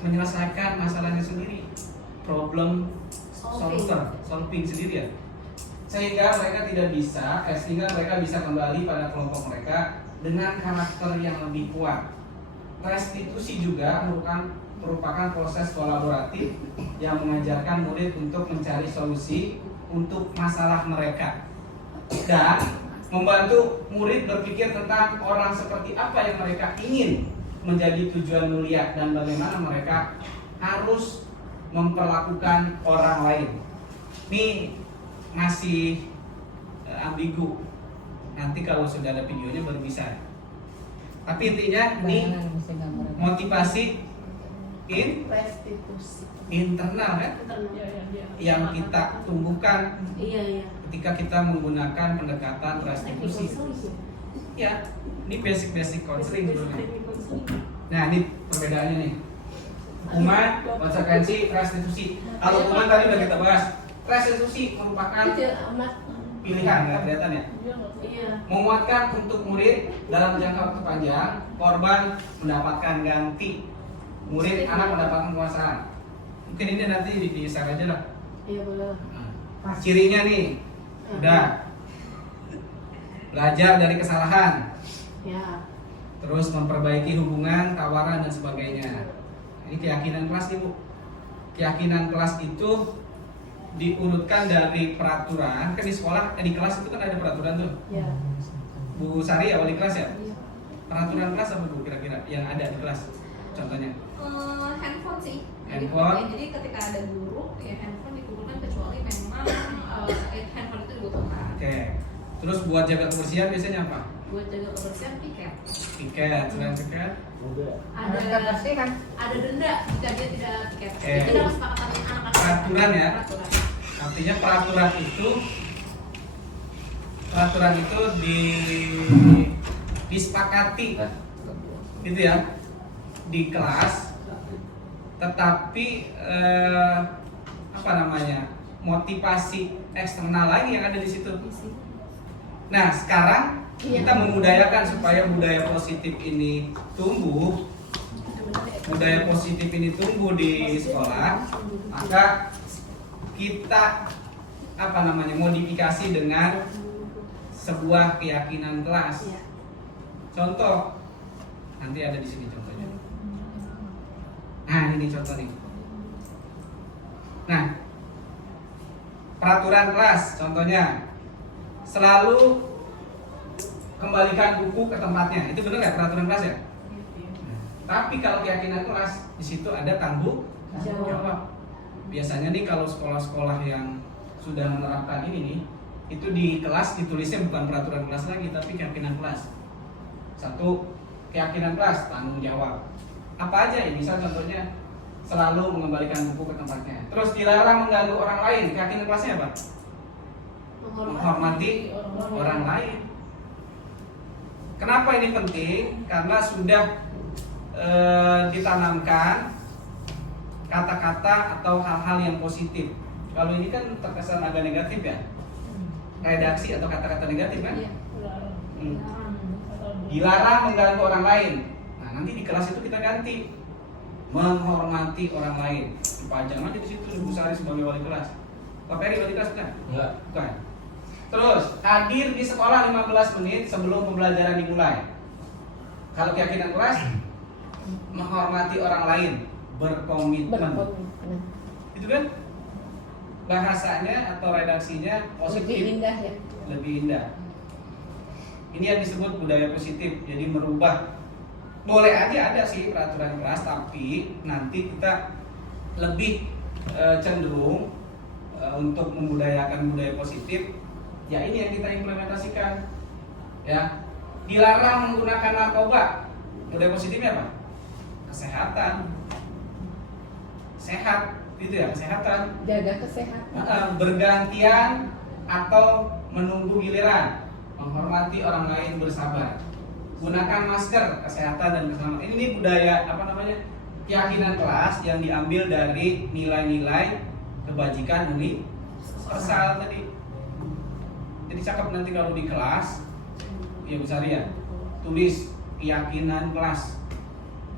menyelesaikan masalahnya sendiri, problem solving sendiri ya. Sehingga mereka bisa kembali pada kelompok mereka dengan karakter yang lebih kuat. Restitusi juga merupakan proses kolaboratif yang mengajarkan murid untuk mencari solusi untuk masalah mereka dan membantu murid berpikir tentang orang seperti apa yang mereka ingin menjadi tujuan mulia dan bagaimana mereka harus memperlakukan orang lain. Ini masih ambigu. Nanti kalau sudah ada videonya baru bisa. Tapi intinya ini motivasi Restitusi. internal kan Iya. yang kita tumbuhkan Iya. ketika kita menggunakan pendekatan restitusi. Ya, ini basic counseling sebenarnya. Nah, ini perbedaannya nih. Hukuman, konsekuensi, restitusi. Kalau hukuman tadi udah kita bahas. Restitusi merupakan Kecil amat. pilihan, nggak kelihatan ya? Iya. Menguatkan untuk murid dalam jangka waktu panjang, korban mendapatkan ganti, murid anak mendapatkan kekuasaan. Mungkin ini nanti di share aja lah. Iya boleh. Nah, cirinya nih, udah belajar dari kesalahan, Ya. terus memperbaiki hubungan, tawaran dan sebagainya. Ini keyakinan kelas nih Bu. Keyakinan kelas itu diurutkan dari peraturan. Kan di sekolah, di kelas itu kan ada peraturan tuh. Ya. Bu Sari ya wali kelas ya. Iya. Peraturan kelas apa Bu kira-kira yang ada di kelas? Contohnya? Handphone sih. Handphone. Ya, jadi ketika ada guru, ya handphone dikumpulkan kecuali memang handphone itu dibutuhkan. Oke. Terus buat jaga kebersihan biasanya apa? Buat jaga kebersihan tiket. Tiket, selain tiket. Harus Ada kebersihan. ada denda jika dia tidak tiket. Oke. Itu dalam kesepakatan anak-anak. Peraturan ya? Peraturan. Artinya peraturan itu disepakati gitu ya di kelas, tetapi apa namanya, motivasi eksternal lagi yang ada di situ. Nah sekarang kita memudayakan supaya budaya positif ini tumbuh, di sekolah, maka kita apa namanya, modifikasi dengan sebuah keyakinan kelas. Contoh, nanti ada di sini contohnya. Nah ini contoh nih. Nah, peraturan kelas contohnya selalu kembalikan buku ke tempatnya. Itu benar nggak peraturan kelas ya? Tapi kalau keyakinan kelas di situ ada tanggung jawab. Biasanya nih kalau sekolah-sekolah yang sudah menerapkan ini nih, itu di kelas ditulisnya bukan peraturan kelas lagi, tapi keyakinan kelas. Satu, keyakinan kelas, tanggung jawab. Apa aja ya? Misal contohnya selalu mengembalikan buku ke tempatnya. Terus dilarang mengganggu orang lain. Keyakinan kelasnya apa? Menghormati orang lain. Kenapa ini penting? Karena sudah ditanamkan kata-kata atau hal-hal yang positif. Kalau ini kan terkesan agak negatif ya, redaksi atau kata-kata negatif kan? Dilarang mengganggu orang lain. Nah nanti di kelas itu kita ganti menghormati orang lain. Dipajang aja di situ Bu Sari sebagai wali kelas. Pak Peri wali kelas kan? Enggak. Bukan. Terus hadir di sekolah 15 menit sebelum pembelajaran dimulai. Kalau keyakinan kelas, menghormati orang lain, berkomitmen. Itu kan bahasanya atau redaksinya positif, Lebih indah ya. lebih indah. Ini yang disebut budaya positif. Jadi merubah. Boleh aja ada sih peraturan kelas, tapi nanti kita lebih cenderung untuk membudayakan budaya positif. Ya ini yang kita implementasikan. Ya, dilarang menggunakan narkoba. Budaya positifnya apa? Kesehatan. Sehat, gitu ya, kesehatan. Jaga kesehatan. Bergantian atau menunggu giliran. Menghormati orang lain, bersabar. Gunakan masker, kesehatan dan keselamatan. Ini budaya apa namanya? Keyakinan kelas yang diambil dari nilai-nilai kebajikan universal tadi. Jadi cakep nanti kalau di kelas, ya Bu Sari ya, tulis keyakinan kelas,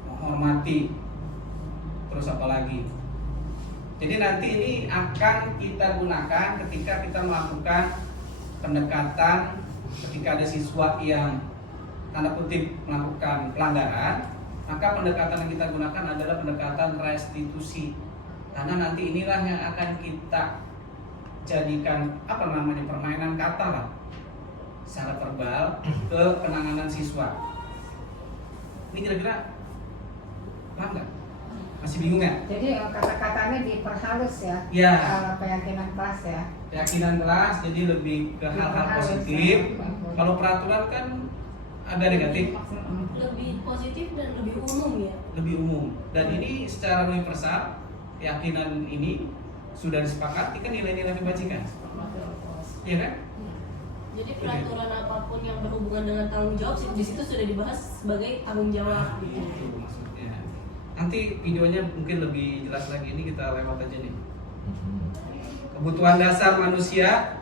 menghormati, terus apa lagi. Jadi nanti ini akan kita gunakan ketika kita melakukan pendekatan, ketika ada siswa yang tanda kutip melakukan pelanggaran, maka pendekatan yang kita gunakan adalah pendekatan restitusi. Karena nanti inilah yang akan kita jadikan apa namanya, permainan kata lah secara verbal ke penanganan siswa. Ini kira-kira paham nggak? Masih bingung ya? Jadi kata-katanya diperhalus ya. Ya. Keyakinan kelas ya. Keyakinan kelas jadi lebih ke hal-hal positif. Kalau peraturan kan ada negatif, Lebih positif dan lebih umum ya. lebih umum. Dan ini secara universal, keyakinan ini sudah disepakati kan nilai-nilai kebajikan. Iya kan? Jadi peraturan apapun yang berhubungan dengan tanggung jawab di situ sudah dibahas sebagai tanggung jawab. Itu maksudnya. Nanti videonya mungkin lebih jelas lagi, ini kita lewat aja nih. Kebutuhan dasar manusia,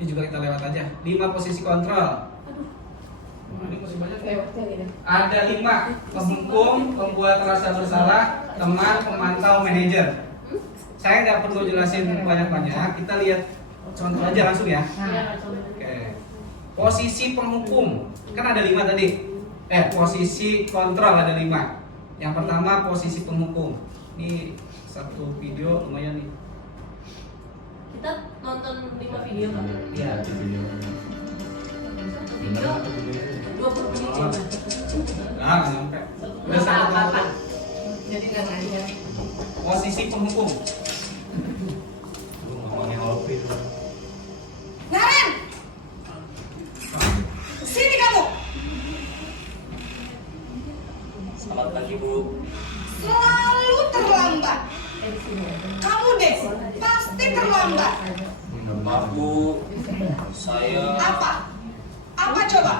ini juga kita lewat aja. 5 posisi kontrol. Nah, ini masih banyak. Lewatnya gitu. Ada 5: penghukum, pembuat rasa bersalah, teman, pemantau, manajer. Saya nggak perlu jelasin banyak-banyak. Kita lihat contoh aja langsung ya. Nah, Oke. Posisi penghukum kan ada 5 tadi. Posisi kontrol ada 5. Yang pertama posisi penghukum. Ini satu video lumayan nih. Kita nonton 5 video kan? Iya. Satu video 20 menit ya. Nggak nyampe. Udah satu penghukum. Jadi nggak nanya. Posisi penghukum. Naren, sini kamu. Selamat pagi Bu. Selalu terlambat. Kamu deh, pasti terlambat. Maaf Bu, saya Apa? Apa coba?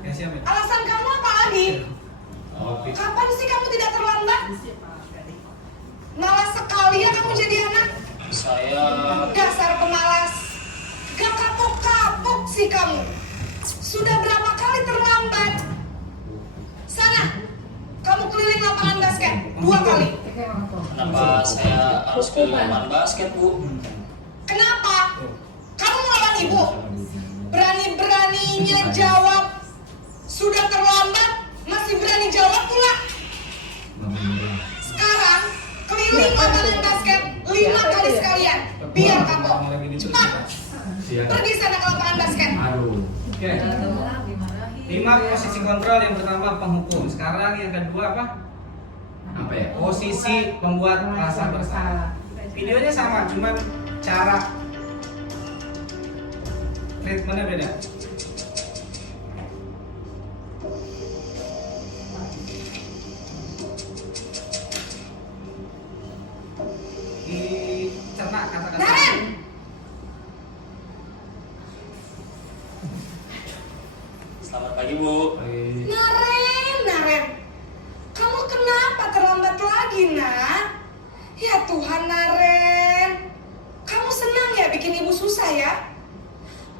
Ya siapa? Alasan kamu apa lagi? Kapan sih kamu tidak terlambat? Malas sekali ya kamu jadi anak. saya Dasar pemalas. Gak kapok-kapok sih kamu. Sudah berapa kali terlambat? Sana, kamu keliling lapangan basket 2 kali. kenapa saya harus ke lapangan basket Bu? Kenapa? Kamu melawan ibu? Berani-beraninya jawab. Sudah terlambat, masih berani jawab pula. Sekarang, keliling lapangan basket 5 kali sekalian. Biar kapok. Cepat, pergi sana ke lapangan basket. Oke. 5 posisi kontrol. Yang pertama penghukum. Sekarang yang kedua apa? Apa ya? Posisi pembuat rasa bersalah. Videonya sama, cuman cara treatmentnya beda. Dicerna kata-kata. Naren! Selamat pagi Bu. Naren. Kamu kenapa terlambat lagi, nak? Ya Tuhan, Naren. Kamu senang ya bikin ibu susah ya?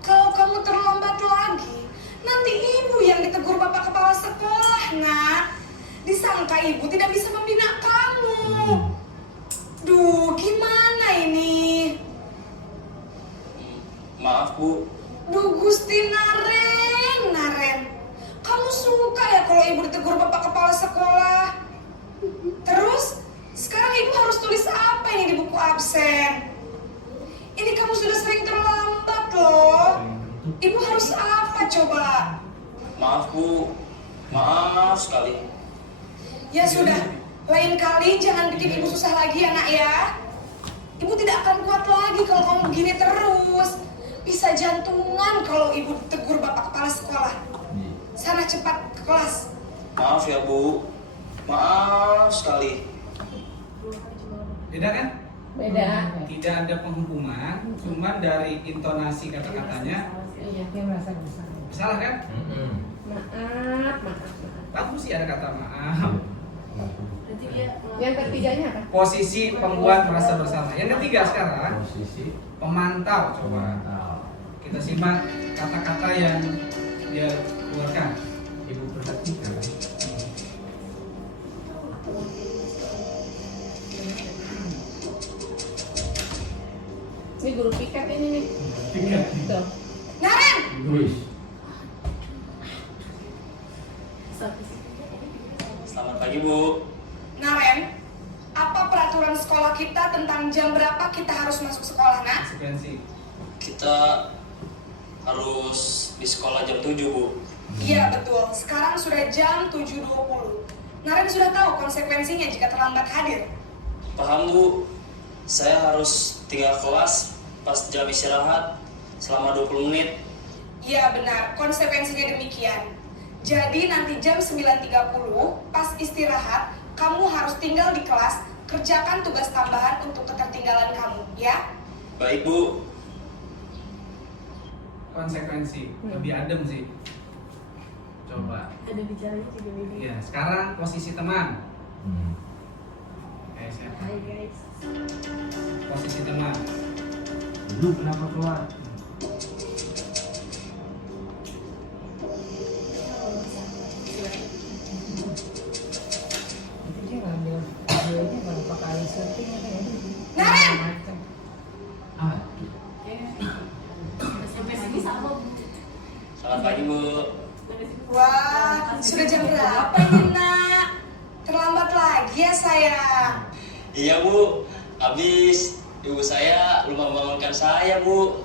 Kalau kamu terlambat lagi, nanti ibu yang ditegur bapak kepala sekolah, nak. Disangka ibu tidak bisa membina kamu. Duh, gimana ini? Maaf Bu, Duh, Gusti Naren. Kamu suka ya kalau ibu ditegur bapak kepala sekolah? Terus, sekarang ibu harus tulis apa ini di buku absen? Ini kamu sudah sering terlambat loh. Ibu harus apa coba? maaf Bu, maaf sekali. Ya sudah, lain kali jangan bikin ibu susah lagi ya nak ya. Ibu tidak akan kuat lagi kalau kamu begini terus. Bisa jantungan kalau ibu tegur bapak kepala sekolah. Sana cepat ke kelas. Maaf ya Bu, maaf sekali. Beda kan? Beda. Tidak ada penghukuman, cuman dari intonasi kata-katanya Iya, dia merasa bersalah. salah kan? Maaf. Bagus sih ada kata maaf. Berarti dia Yang ketiganya apa? Posisi pembuat merasa bersalah. Yang ketiga sekarang Posisi pemantau. Coba pemantau. kita simak kata-kata yang dia keluarkan. Ibu perhatikan. Ini guru piket ini nih. Tuh. Naren, Tulis. Selamat pagi Bu. Naren, apa peraturan sekolah kita tentang jam berapa kita harus masuk sekolah, nak? Konsekuensi. Kita harus di sekolah jam 7 Bu. Iya betul, sekarang sudah jam 7.20. Naren sudah tahu konsekuensinya jika terlambat hadir. Paham Bu, saya harus tinggal kelas pas jam istirahat selama 20 menit. Iya benar, konsekuensinya demikian. Jadi nanti jam 9.30 pas istirahat, kamu harus tinggal di kelas, kerjakan tugas tambahan untuk ketertinggalan kamu, ya? Baik Bu. Konsekuensi. Lebih adem sih. Coba. Ada bicaranya juga beda. Ya, sekarang posisi teman. Kayak siapa? Hai guys. Posisi teman. Lu kenapa keluar? Naren! Ah, sampai sini sama Bu. Selamat pagi Bu. Wah, sudah jam pagi ya sayang. Iya Bu, habis ibu saya lupa membangunkan saya Bu.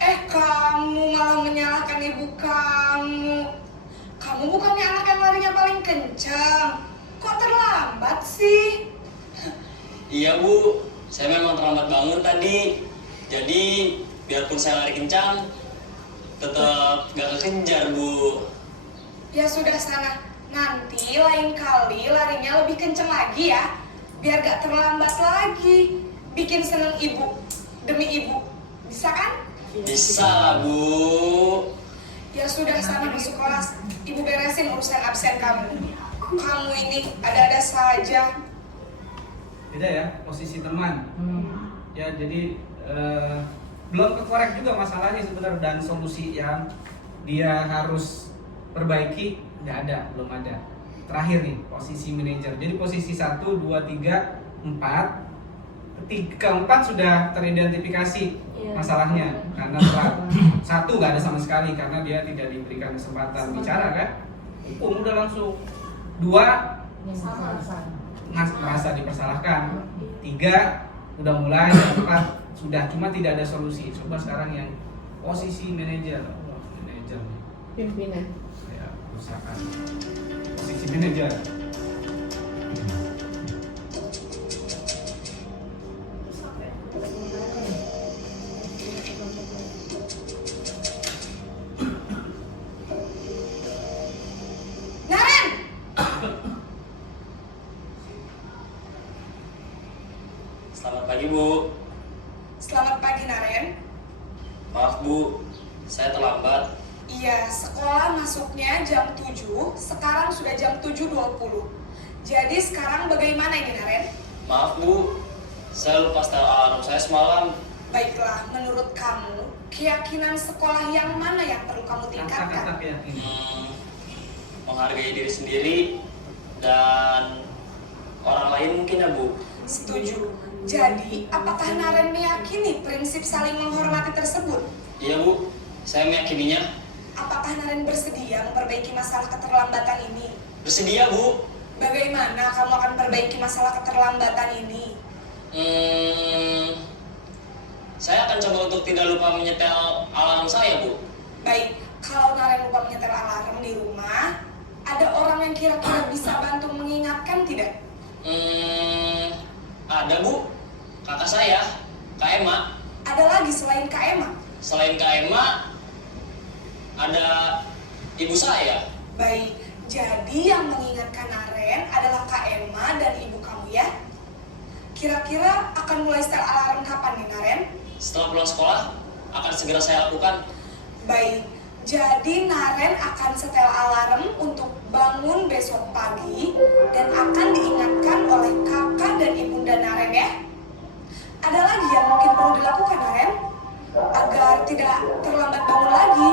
Kamu malah menyalahkan ibu kamu. Kamu bukannya anak yang larinya paling kencang. Kok terlambat sih? Iya Bu, saya memang terlambat bangun tadi. Jadi biarpun saya lari kencang, tetap gak kekejar Bu. Ya sudah sana, nanti lain kali larinya lebih kencang lagi ya. Biar gak terlambat lagi. Bikin seneng ibu, demi ibu. Bisa kan? Bisa lah Bu. Ya sudah sana masuk kelas. Ibu beresin urusan absen kamu. Kamu ini ada-ada saja. Beda ya posisi teman. Ya jadi belum kekorek juga masalahnya sebenarnya, dan solusi yang dia harus perbaiki nggak ada, belum ada. Terakhir nih posisi manajer. Jadi posisi 1, 2, 3, 4. Keempat sudah teridentifikasi masalahnya karena telat. 1 nggak ada sama sekali karena dia tidak diberikan kesempatan bicara kan. Hukum udah langsung. 2 merasa dipersalahkan. 3 udah mulai. 4 sudah, cuma tidak ada solusi. Coba sekarang yang posisi manajer. Manajer Pimpinan. kayak perusahaan. Posisi manajer. Naren! Selamat pagi Bu. Selamat pagi Naren. Maaf Bu, saya terlambat. Iya, sekolah masuknya jam 7, sekarang sudah jam 7.20. Jadi sekarang bagaimana ini Naren? Maaf Bu, saya lupa setel alarm saya semalam. Baiklah, menurut kamu, keyakinan sekolah yang mana yang perlu kamu tingkatkan? Kata-kata keyakinan. Menghargai diri sendiri dan orang lain mungkin ya Bu. Setuju. Jadi, apakah Naren meyakini prinsip saling menghormati tersebut? Iya Bu, saya meyakininya. Apakah Naren bersedia memperbaiki masalah keterlambatan ini? Bersedia Bu. Bagaimana kamu akan perbaiki masalah keterlambatan ini? Saya akan coba untuk tidak lupa menyetel alarm saya Bu. Baik, kalau Naren lupa menyetel alarm di rumah, ada orang yang kira-kira bisa bantu mengingatkan tidak? Ada Bu, kakak saya, Kak Emma. Ada lagi selain Kak Emma? Selain Kak Emma, ada ibu saya. Baik, jadi yang mengingatkan Naren adalah Kak Emma dan ibu kamu ya? Kira-kira akan mulai setel alarm kapan nih Naren? Setelah pulang sekolah, akan segera saya lakukan. Baik, jadi Naren akan setel alarm untuk bangun besok pagi dan akan diingatkan oleh kakak dan ibunda Naren ya. Ada lagi yang mungkin perlu dilakukan Naren agar tidak terlambat bangun lagi?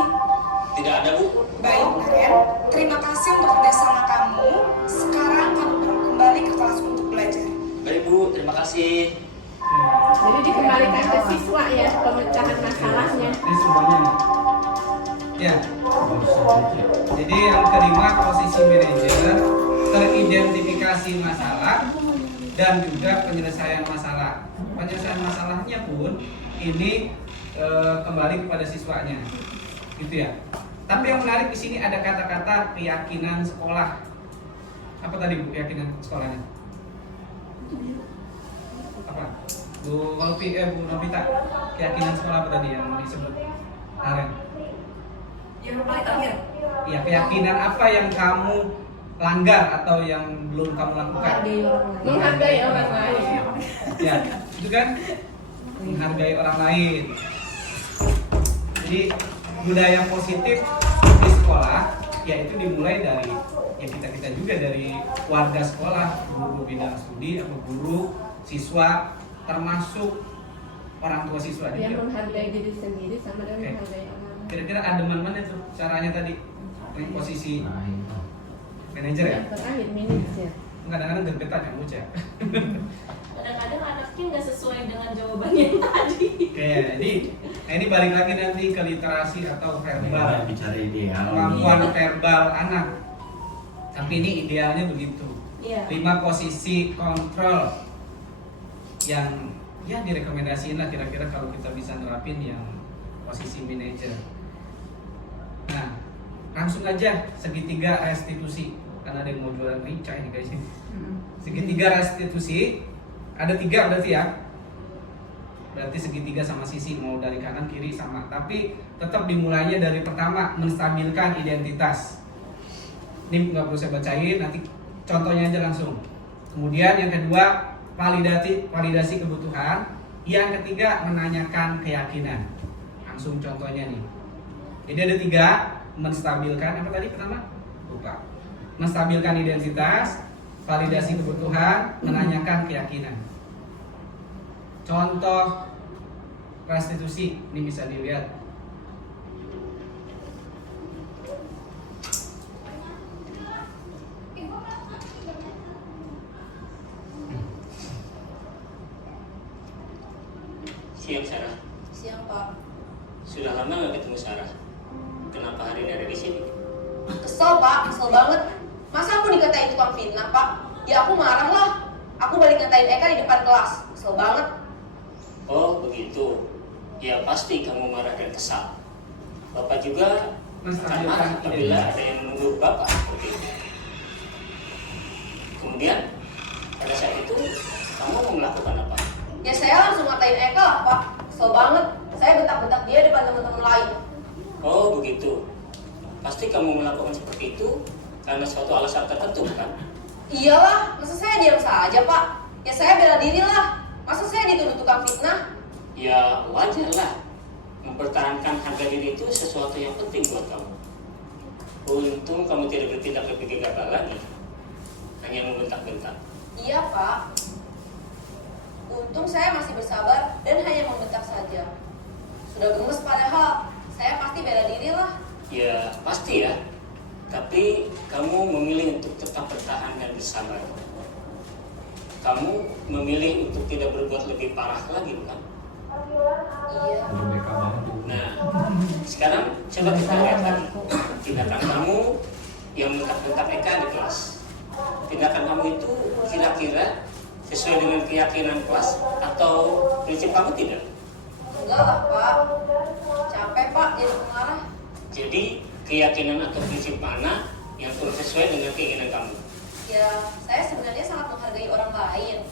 Tidak ada Bu. Baik Naren, terima kasih untuk kerjasama kamu. Sekarang kamu perlu kembali ke kelas untuk belajar. Baik Bu, terima kasih. Jadi dikembalikan ke siswa ya pemecahan masalahnya. Ini semuanya nih. Ya. Jadi yang kelima posisi manajer, teridentifikasi masalah dan juga penyelesaian masalah. Penyelesaian masalahnya pun ini kembali kepada siswanya, gitu ya. Tapi yang menarik di sini ada kata-kata keyakinan sekolah. Apa tadi Bu keyakinan sekolahnya? Apa? Bu Novita, keyakinan sekolah apa tadi yang disebut Naren? Yang paling terakhir. Ya, keyakinan apa yang kamu langgar atau yang belum kamu lakukan? Menghargai orang lain. Ya, itu kan menghargai orang lain. Jadi budaya positif di sekolah yaitu dimulai dari ya kita juga dari warga sekolah, guru bidang studi atau guru, siswa, termasuk orang tua siswa juga. Yang menghargai diri sendiri sama dengan Oke. menghargai orang lain. Kira-kira ada mana tuh caranya tadi yang posisi manajer ya? Yang terakhir manajer. Kadang-kadang gergetan ya Uca. Kadang-kadang anaknya nggak sesuai dengan jawaban yang tadi. Oke, jadi nah ini balik lagi nanti ke literasi atau verbal, bicara ideal. kemampuan verbal anak. Tapi ini idealnya begitu. Iya. 5 posisi kontrol yang ya direkomendasiin lah kira-kira kalau kita bisa nerapin yang posisi manajer. Nah, langsung aja segitiga restitusi, karena ada yang mau jualan rica ini guys. Segitiga restitusi ada 3 berarti ya. Berarti segitiga sama sisi, mau dari kanan kiri sama, tapi tetap dimulainya dari pertama, menstabilkan identitas. Ini nggak perlu saya bacain, nanti contohnya aja langsung. Kemudian yang kedua, validasi kebutuhan. Yang ketiga, menanyakan keyakinan. Langsung contohnya nih. Jadi ada 3, menstabilkan, apa tadi pertama? Lupa. Menstabilkan identitas, validasi kebutuhan, menanyakan keyakinan. Contoh restitusi, ini bisa dilihat. Siang Sarah. Siang Pak. Sudah lama nggak ketemu Sarah. Kenapa hari ini ada di sini? Kesel Pak, kesel banget. Masa aku dikatain tukang fitnah Pak? Ya aku marah lah. Aku balik ngatain Eka di depan kelas. Kesel banget. Oh begitu. Ya pasti kamu marah dan kesal. Bapak juga akan marah apabila ada yang menuduh Bapak seperti itu. Kemudian pada saat itu kamu mau melakukan apa? Ya saya langsung ngatain Eka lah Pak. Kesel banget. Saya bentak-bentak dia depan teman-teman lain. Oh begitu. Pasti kamu melakukan seperti itu karena suatu alasan tertentu kan? Iyalah, masa saya diam saja Pak? Ya saya bela diri lah. Masa saya dituduh tukang fitnah? Ya wajar lah. Mempertahankan harga diri itu sesuatu yang penting buat kamu. Untung kamu tidak bertindak lebih gegabah lagi. Hanya membentak-bentak. Iya Pak. Untung saya masih bersabar dan hanya membentak saja. Sudah gemes padahal. Saya pasti bela diri lah. Ya pasti ya. Tapi kamu memilih untuk tetap bertahan dan bersabar. Kamu memilih untuk tidak berbuat lebih parah lagi bukan? Iya. Nah, sekarang coba kita lihat lagi tindakan kamu yang bentak-bentak Eka di kelas. Tindakan kamu itu kira-kira sesuai dengan keyakinan kelas atau prinsip kamu tidak? Enggak lah Pak. Capek Pak jadi pengarah. Jadi keyakinan atau prinsip mana yang kurang sesuai dengan keinginan kamu? Ya, saya sebenarnya sangat menghargai orang lain.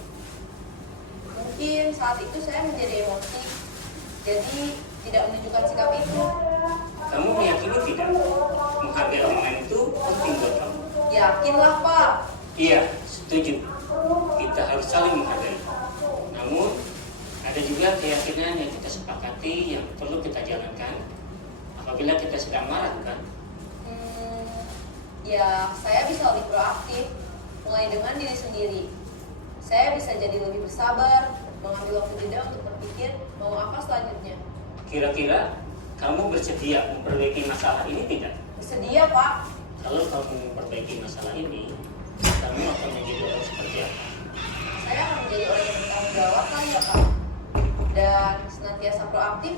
Mungkin saat itu saya menjadi emosi, jadi tidak menunjukkan sikap itu. Kamu meyakini tidak? Menghargai orang lain itu penting buat kamu. Yakinlah Pak. Iya, setuju. Kita harus saling menghargai. Namun, ada juga keyakinan yang kita sepakati yang perlu kita jalankan apabila kita sedang marah, bukan? Ya, saya bisa lebih proaktif, mulai dengan diri sendiri. Saya bisa jadi lebih bersabar, mengambil waktu jeda untuk berpikir mau apa selanjutnya. Kira-kira kamu bersedia memperbaiki masalah ini tidak? Bersedia Pak. Kalau kamu memperbaiki masalah ini, kamu akan menjadi orang seperti apa? Saya akan menjadi orang yang bertanggung jawab kali ya Pak. Dan senantiasa proaktif.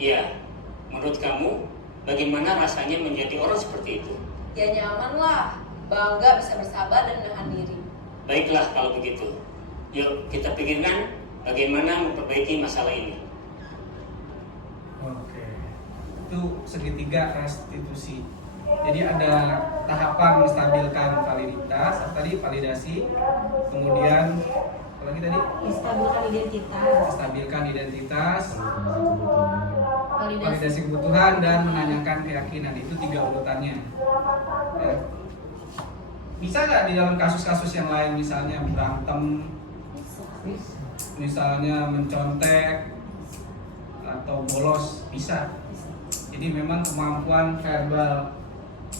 Iya, menurut kamu bagaimana rasanya menjadi orang seperti itu? Ya nyaman lah, bangga bisa bersabar dan menahan diri. Baiklah kalau begitu. Yuk kita pikirkan bagaimana memperbaiki masalah ini. Oke, itu segitiga restitusi. Jadi ada tahapan menstabilkan validitas, tadi validasi, kemudian apa lagi tadi? Menstabilkan identitas. Menstabilkan identitas, Validasi. validasi kebutuhan, dan menanyakan keyakinan. Itu 3 urutannya. Ya. Bisa nggak di dalam kasus-kasus yang lain, misalnya berantem, misalnya mencontek atau bolos, bisa. Jadi memang kemampuan verbal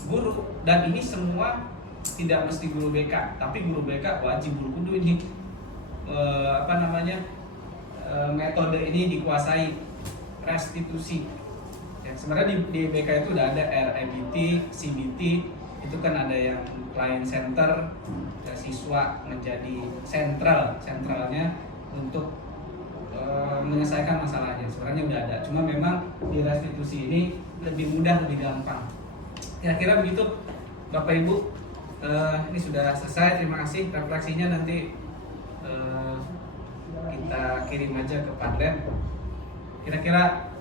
guru, dan ini semua tidak mesti guru BK, tapi guru BK wajib guru kudu ini metode ini dikuasai restitusi. Ya, sebenarnya di BK itu udah ada REBT, CBT, itu kan ada yang client center, siswa menjadi sentralnya untuk menyelesaikan masalahnya. Sebenarnya udah ada, cuma memang di restitusi ini lebih mudah, lebih gampang. Kira-kira begitu Bapak Ibu. Ini sudah selesai, terima kasih refleksinya, nanti kita kirim aja ke Padlet. Kira-kira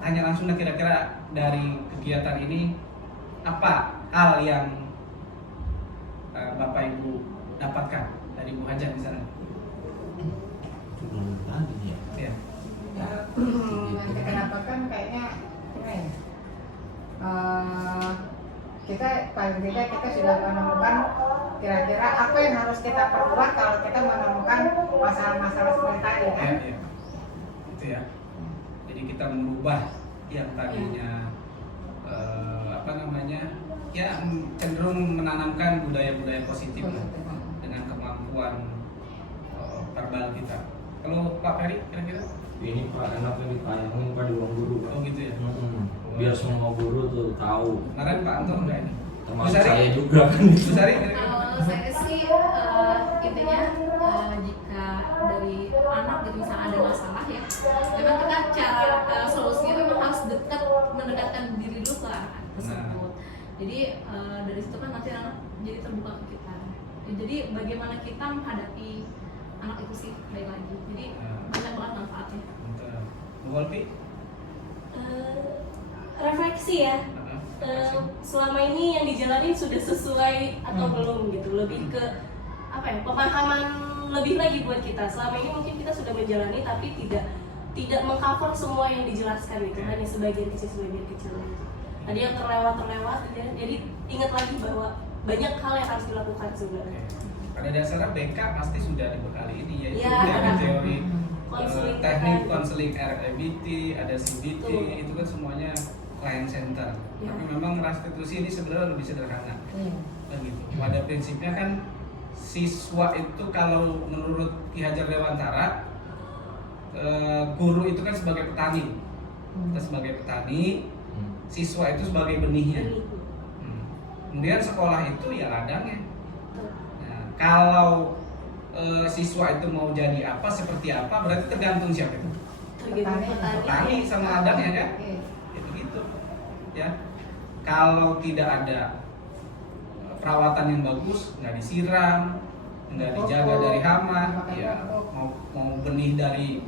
tanya langsung, kira-kira dari kegiatan ini apa hal yang Bapak Ibu dapatkan dari Bu Hajar misalnya? Ya. Yang kita dapatkan kayaknya ini ya. Kita paling tidak kita sudah menemukan kira-kira apa yang harus kita perbuat kalau kita menemukan masalah-masalah seperti tadi kan. Ya. Itu ya. Jadi kita merubah yang tadinya ya cenderung menanamkan budaya-budaya positif lah, dengan kemampuan verbal kita. Kalau Pak Ferry kira-kira? Ini Pak, anaknya ditayangin Pak di ruang guru Pak. Oh gitu ya. Biar semua guru tuh tahu. Kemarin Pak Anton enggak ini? Termasuk saya juga kan. Bu Sari kira-kira? Kalau saya sih intinya jika dari anak gitu misalnya ada masalah ya, memang kita cara solusinya memang harus mendekatkan diri dulu ke anak tersebut. Jadi dari situ kan nanti anak jadi terbuka ke kita. Jadi bagaimana kita menghadapi anak itu sih baik lagi. Jadi banyak banget manfaatnya. Bu Wolfi? Refleksi ya. Selama ini yang dijalani sudah sesuai atau belum gitu, lebih ke apa ya, pemahaman lebih lagi buat kita. Selama ini mungkin kita sudah menjalani tapi tidak mengcover semua yang dijelaskan gitu, hanya sebagian kecil gitu. Tadi yang terlewat jadi ingat lagi bahwa banyak hal yang harus dilakukan sebenarnya. Pada dasarnya BK pasti sudah dibekali ini, yaitu Ya, ada teori konseling teknik kan. konseling RABT, ada CBT, itu kan semuanya client center. Ya. Tapi memang restitusi ini sebenarnya lebih sederhana. Begitu. Pada prinsipnya kan siswa itu kalau menurut Ki Hajar Dewantara, guru itu kan sebagai petani. Kita sebagai petani, siswa itu sebagai benihnya. Kemudian sekolah itu ya ladangnya. Nah, kalau siswa itu mau jadi apa, seperti apa, berarti tergantung siapa itu? Tergantung Iya. Petani sama ladangnya kan? Gitu. Ya. Kalau tidak ada perawatan yang bagus, nggak disiram, nggak dijaga dari hama, ya mau benih dari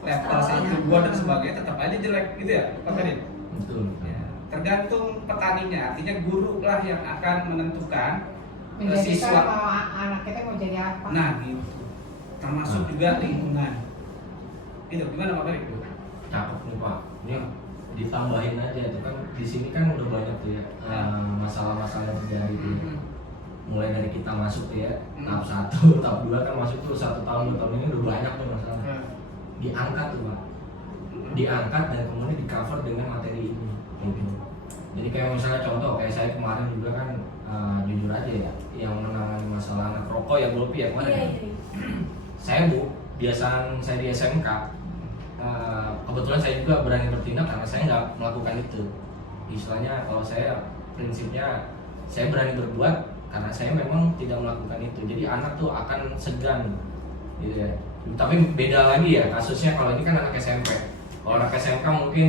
level 1, 2 dan sebagainya tetap aja jelek gitu ya, Pak Ferry? Betul. Ya, tergantung petaninya, artinya guru lah yang akan menentukan siswa. Mau anak kita mau jadi apa? Nah gitu, termasuk juga lingkungan. Gitu, gimana Pak Ferry? Cakep nih Pak. Ini ditambahin aja itu kan di sini kan udah banyak tuh ya masalah-masalah yang terjadi tuh. Mulai dari kita masuk tuh ya tahap 1, tahap 2 kan masuk tuh 1 tahun 2 tahun ini udah banyak tuh masalah. Diangkat tuh Pak. Diangkat dan kemudian di cover dengan materi ini. Gitu. Jadi kayak misalnya contoh kayak saya kemarin juga kan jujur aja ya yang menangani masalah anak rokok ya Golpi ya kemarin. Iya. Saya biasaan saya di SMK. Kebetulan saya juga berani bertindak karena saya nggak melakukan itu. Istilahnya kalau saya prinsipnya saya berani berbuat karena saya memang tidak melakukan itu. Jadi anak tuh akan segan, gitu ya. Tapi beda lagi ya kasusnya kalau ini kan anak SMP. Kalau anak SMK mungkin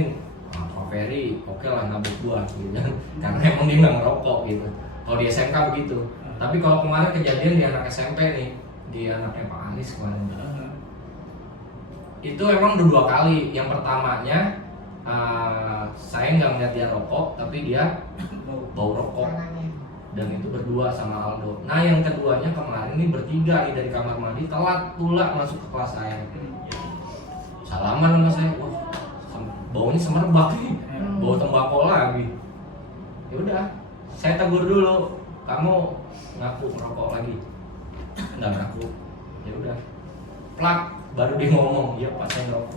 Pak Ferry oke lah nabuk buah gitu kan. Karena emang dia nggak ngerokok gitu. Kalau di SMK begitu. Tapi kalau kemarin kejadian di anak SMP nih, di anaknya Pak Anies kemarin. Itu emang udah 2 kali. Yang pertamanya saya nggak ngeliat dia rokok, tapi dia bau rokok, dan itu berdua sama Aldo. Nah yang keduanya kemarin ini bertiga nih dari kamar mandi telat pula masuk ke kelas saya. Salaman sama saya, wah baunya semerbak nih, bau tembakau lagi. Ya udah, saya tegur dulu, kamu ngaku merokok lagi? Nggak ngaku. Ya udah, plak. Baru dia ngomong, iya Pak saya ngerokok.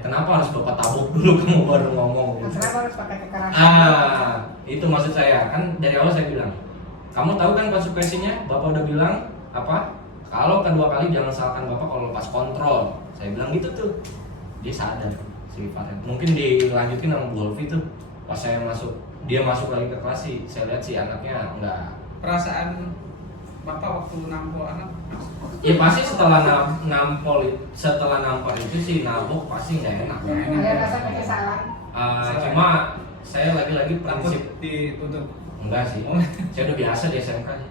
Kenapa harus Bapak tabuk dulu kamu baru ngomong? Kenapa harus pakai kekerasan? Itu maksud saya. Kan dari awal saya bilang, kamu tahu kan konsekuensinya? Bapak udah bilang apa? Kalau kedua kali jangan salahkan Bapak kalau lepas kontrol. Saya bilang gitu tuh. Dia sadar sifatnya. Mungkin dilanjutin sama Bu Wolfi tuh. Pas saya masuk, dia masuk lagi ke kelas sih. Saya lihat sih anaknya enggak. Perasaan Bapak waktu nampol anak? Ya pasti setelah nampol itu sih nabok pasti nggak enak. Ada rasa penyesalan. Cuma saya lagi-lagi Takut prinsip dituntut. enggak sih. Oh. Saya udah biasa di SMK sih.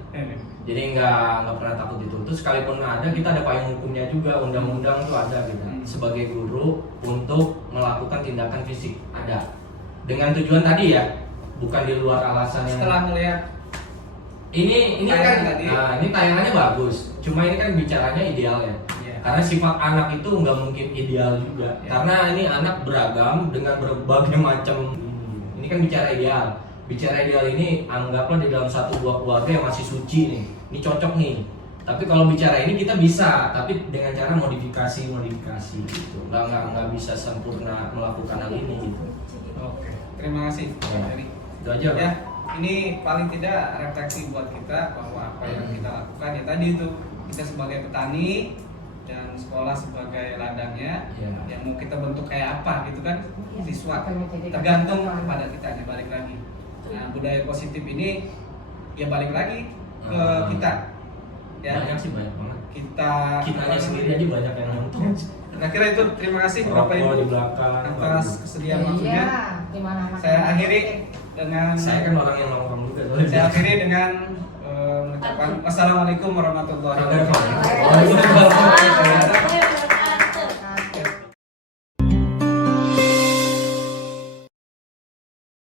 Jadi nggak pernah takut dituntut. Sekalipun ada, kita ada payung hukumnya juga, undang-undang tuh ada gitu. Sebagai guru untuk melakukan tindakan fisik ada. Dengan tujuan tadi ya, bukan di luar alasan yang. Setelah melihat Ini kan, tayangan tadi. nah, ini tayangannya bagus. Cuma ini kan bicaranya ideal ya. Iya. Karena sifat anak itu nggak mungkin ideal juga. Ya. Karena ini anak beragam dengan berbagai macam. Ini kan bicara ideal. Bicara ideal ini anggaplah di dalam satu buah keluarga yang masih suci nih. Ini cocok nih. Tapi kalau bicara ini kita bisa, tapi dengan cara modifikasi gitu. Nggak bisa sempurna melakukan hal ini gitu. Oke, terima kasih Pak Ya. Heri. Itu aja, Pak. Ya, ini paling tidak refleksi buat kita bahwa apa yang kita lakukan ya tadi itu kita sebagai petani dan sekolah sebagai ladangnya, Ya. yang mau kita bentuk kayak apa gitu kan, siswa Makanya jadi tergantung kata-kata. pada kita nih, balik lagi. Nah, budaya positif ini ya balik lagi ke kita ya, Banyak sih, banyak banget. kita Sendiri aja banyak yang nonton. Kira-kira itu. Terima kasih Bapak Rokok Ibu di belakang. atas kesediaan waktunya. Iya, gimana anak Saya akhiri dengan Saya kan orang yang nongkrong juga. saya akhiri dengan mengucapkan wassalamualaikum warahmatullahi wabarakatuh. Waalaikumsalam.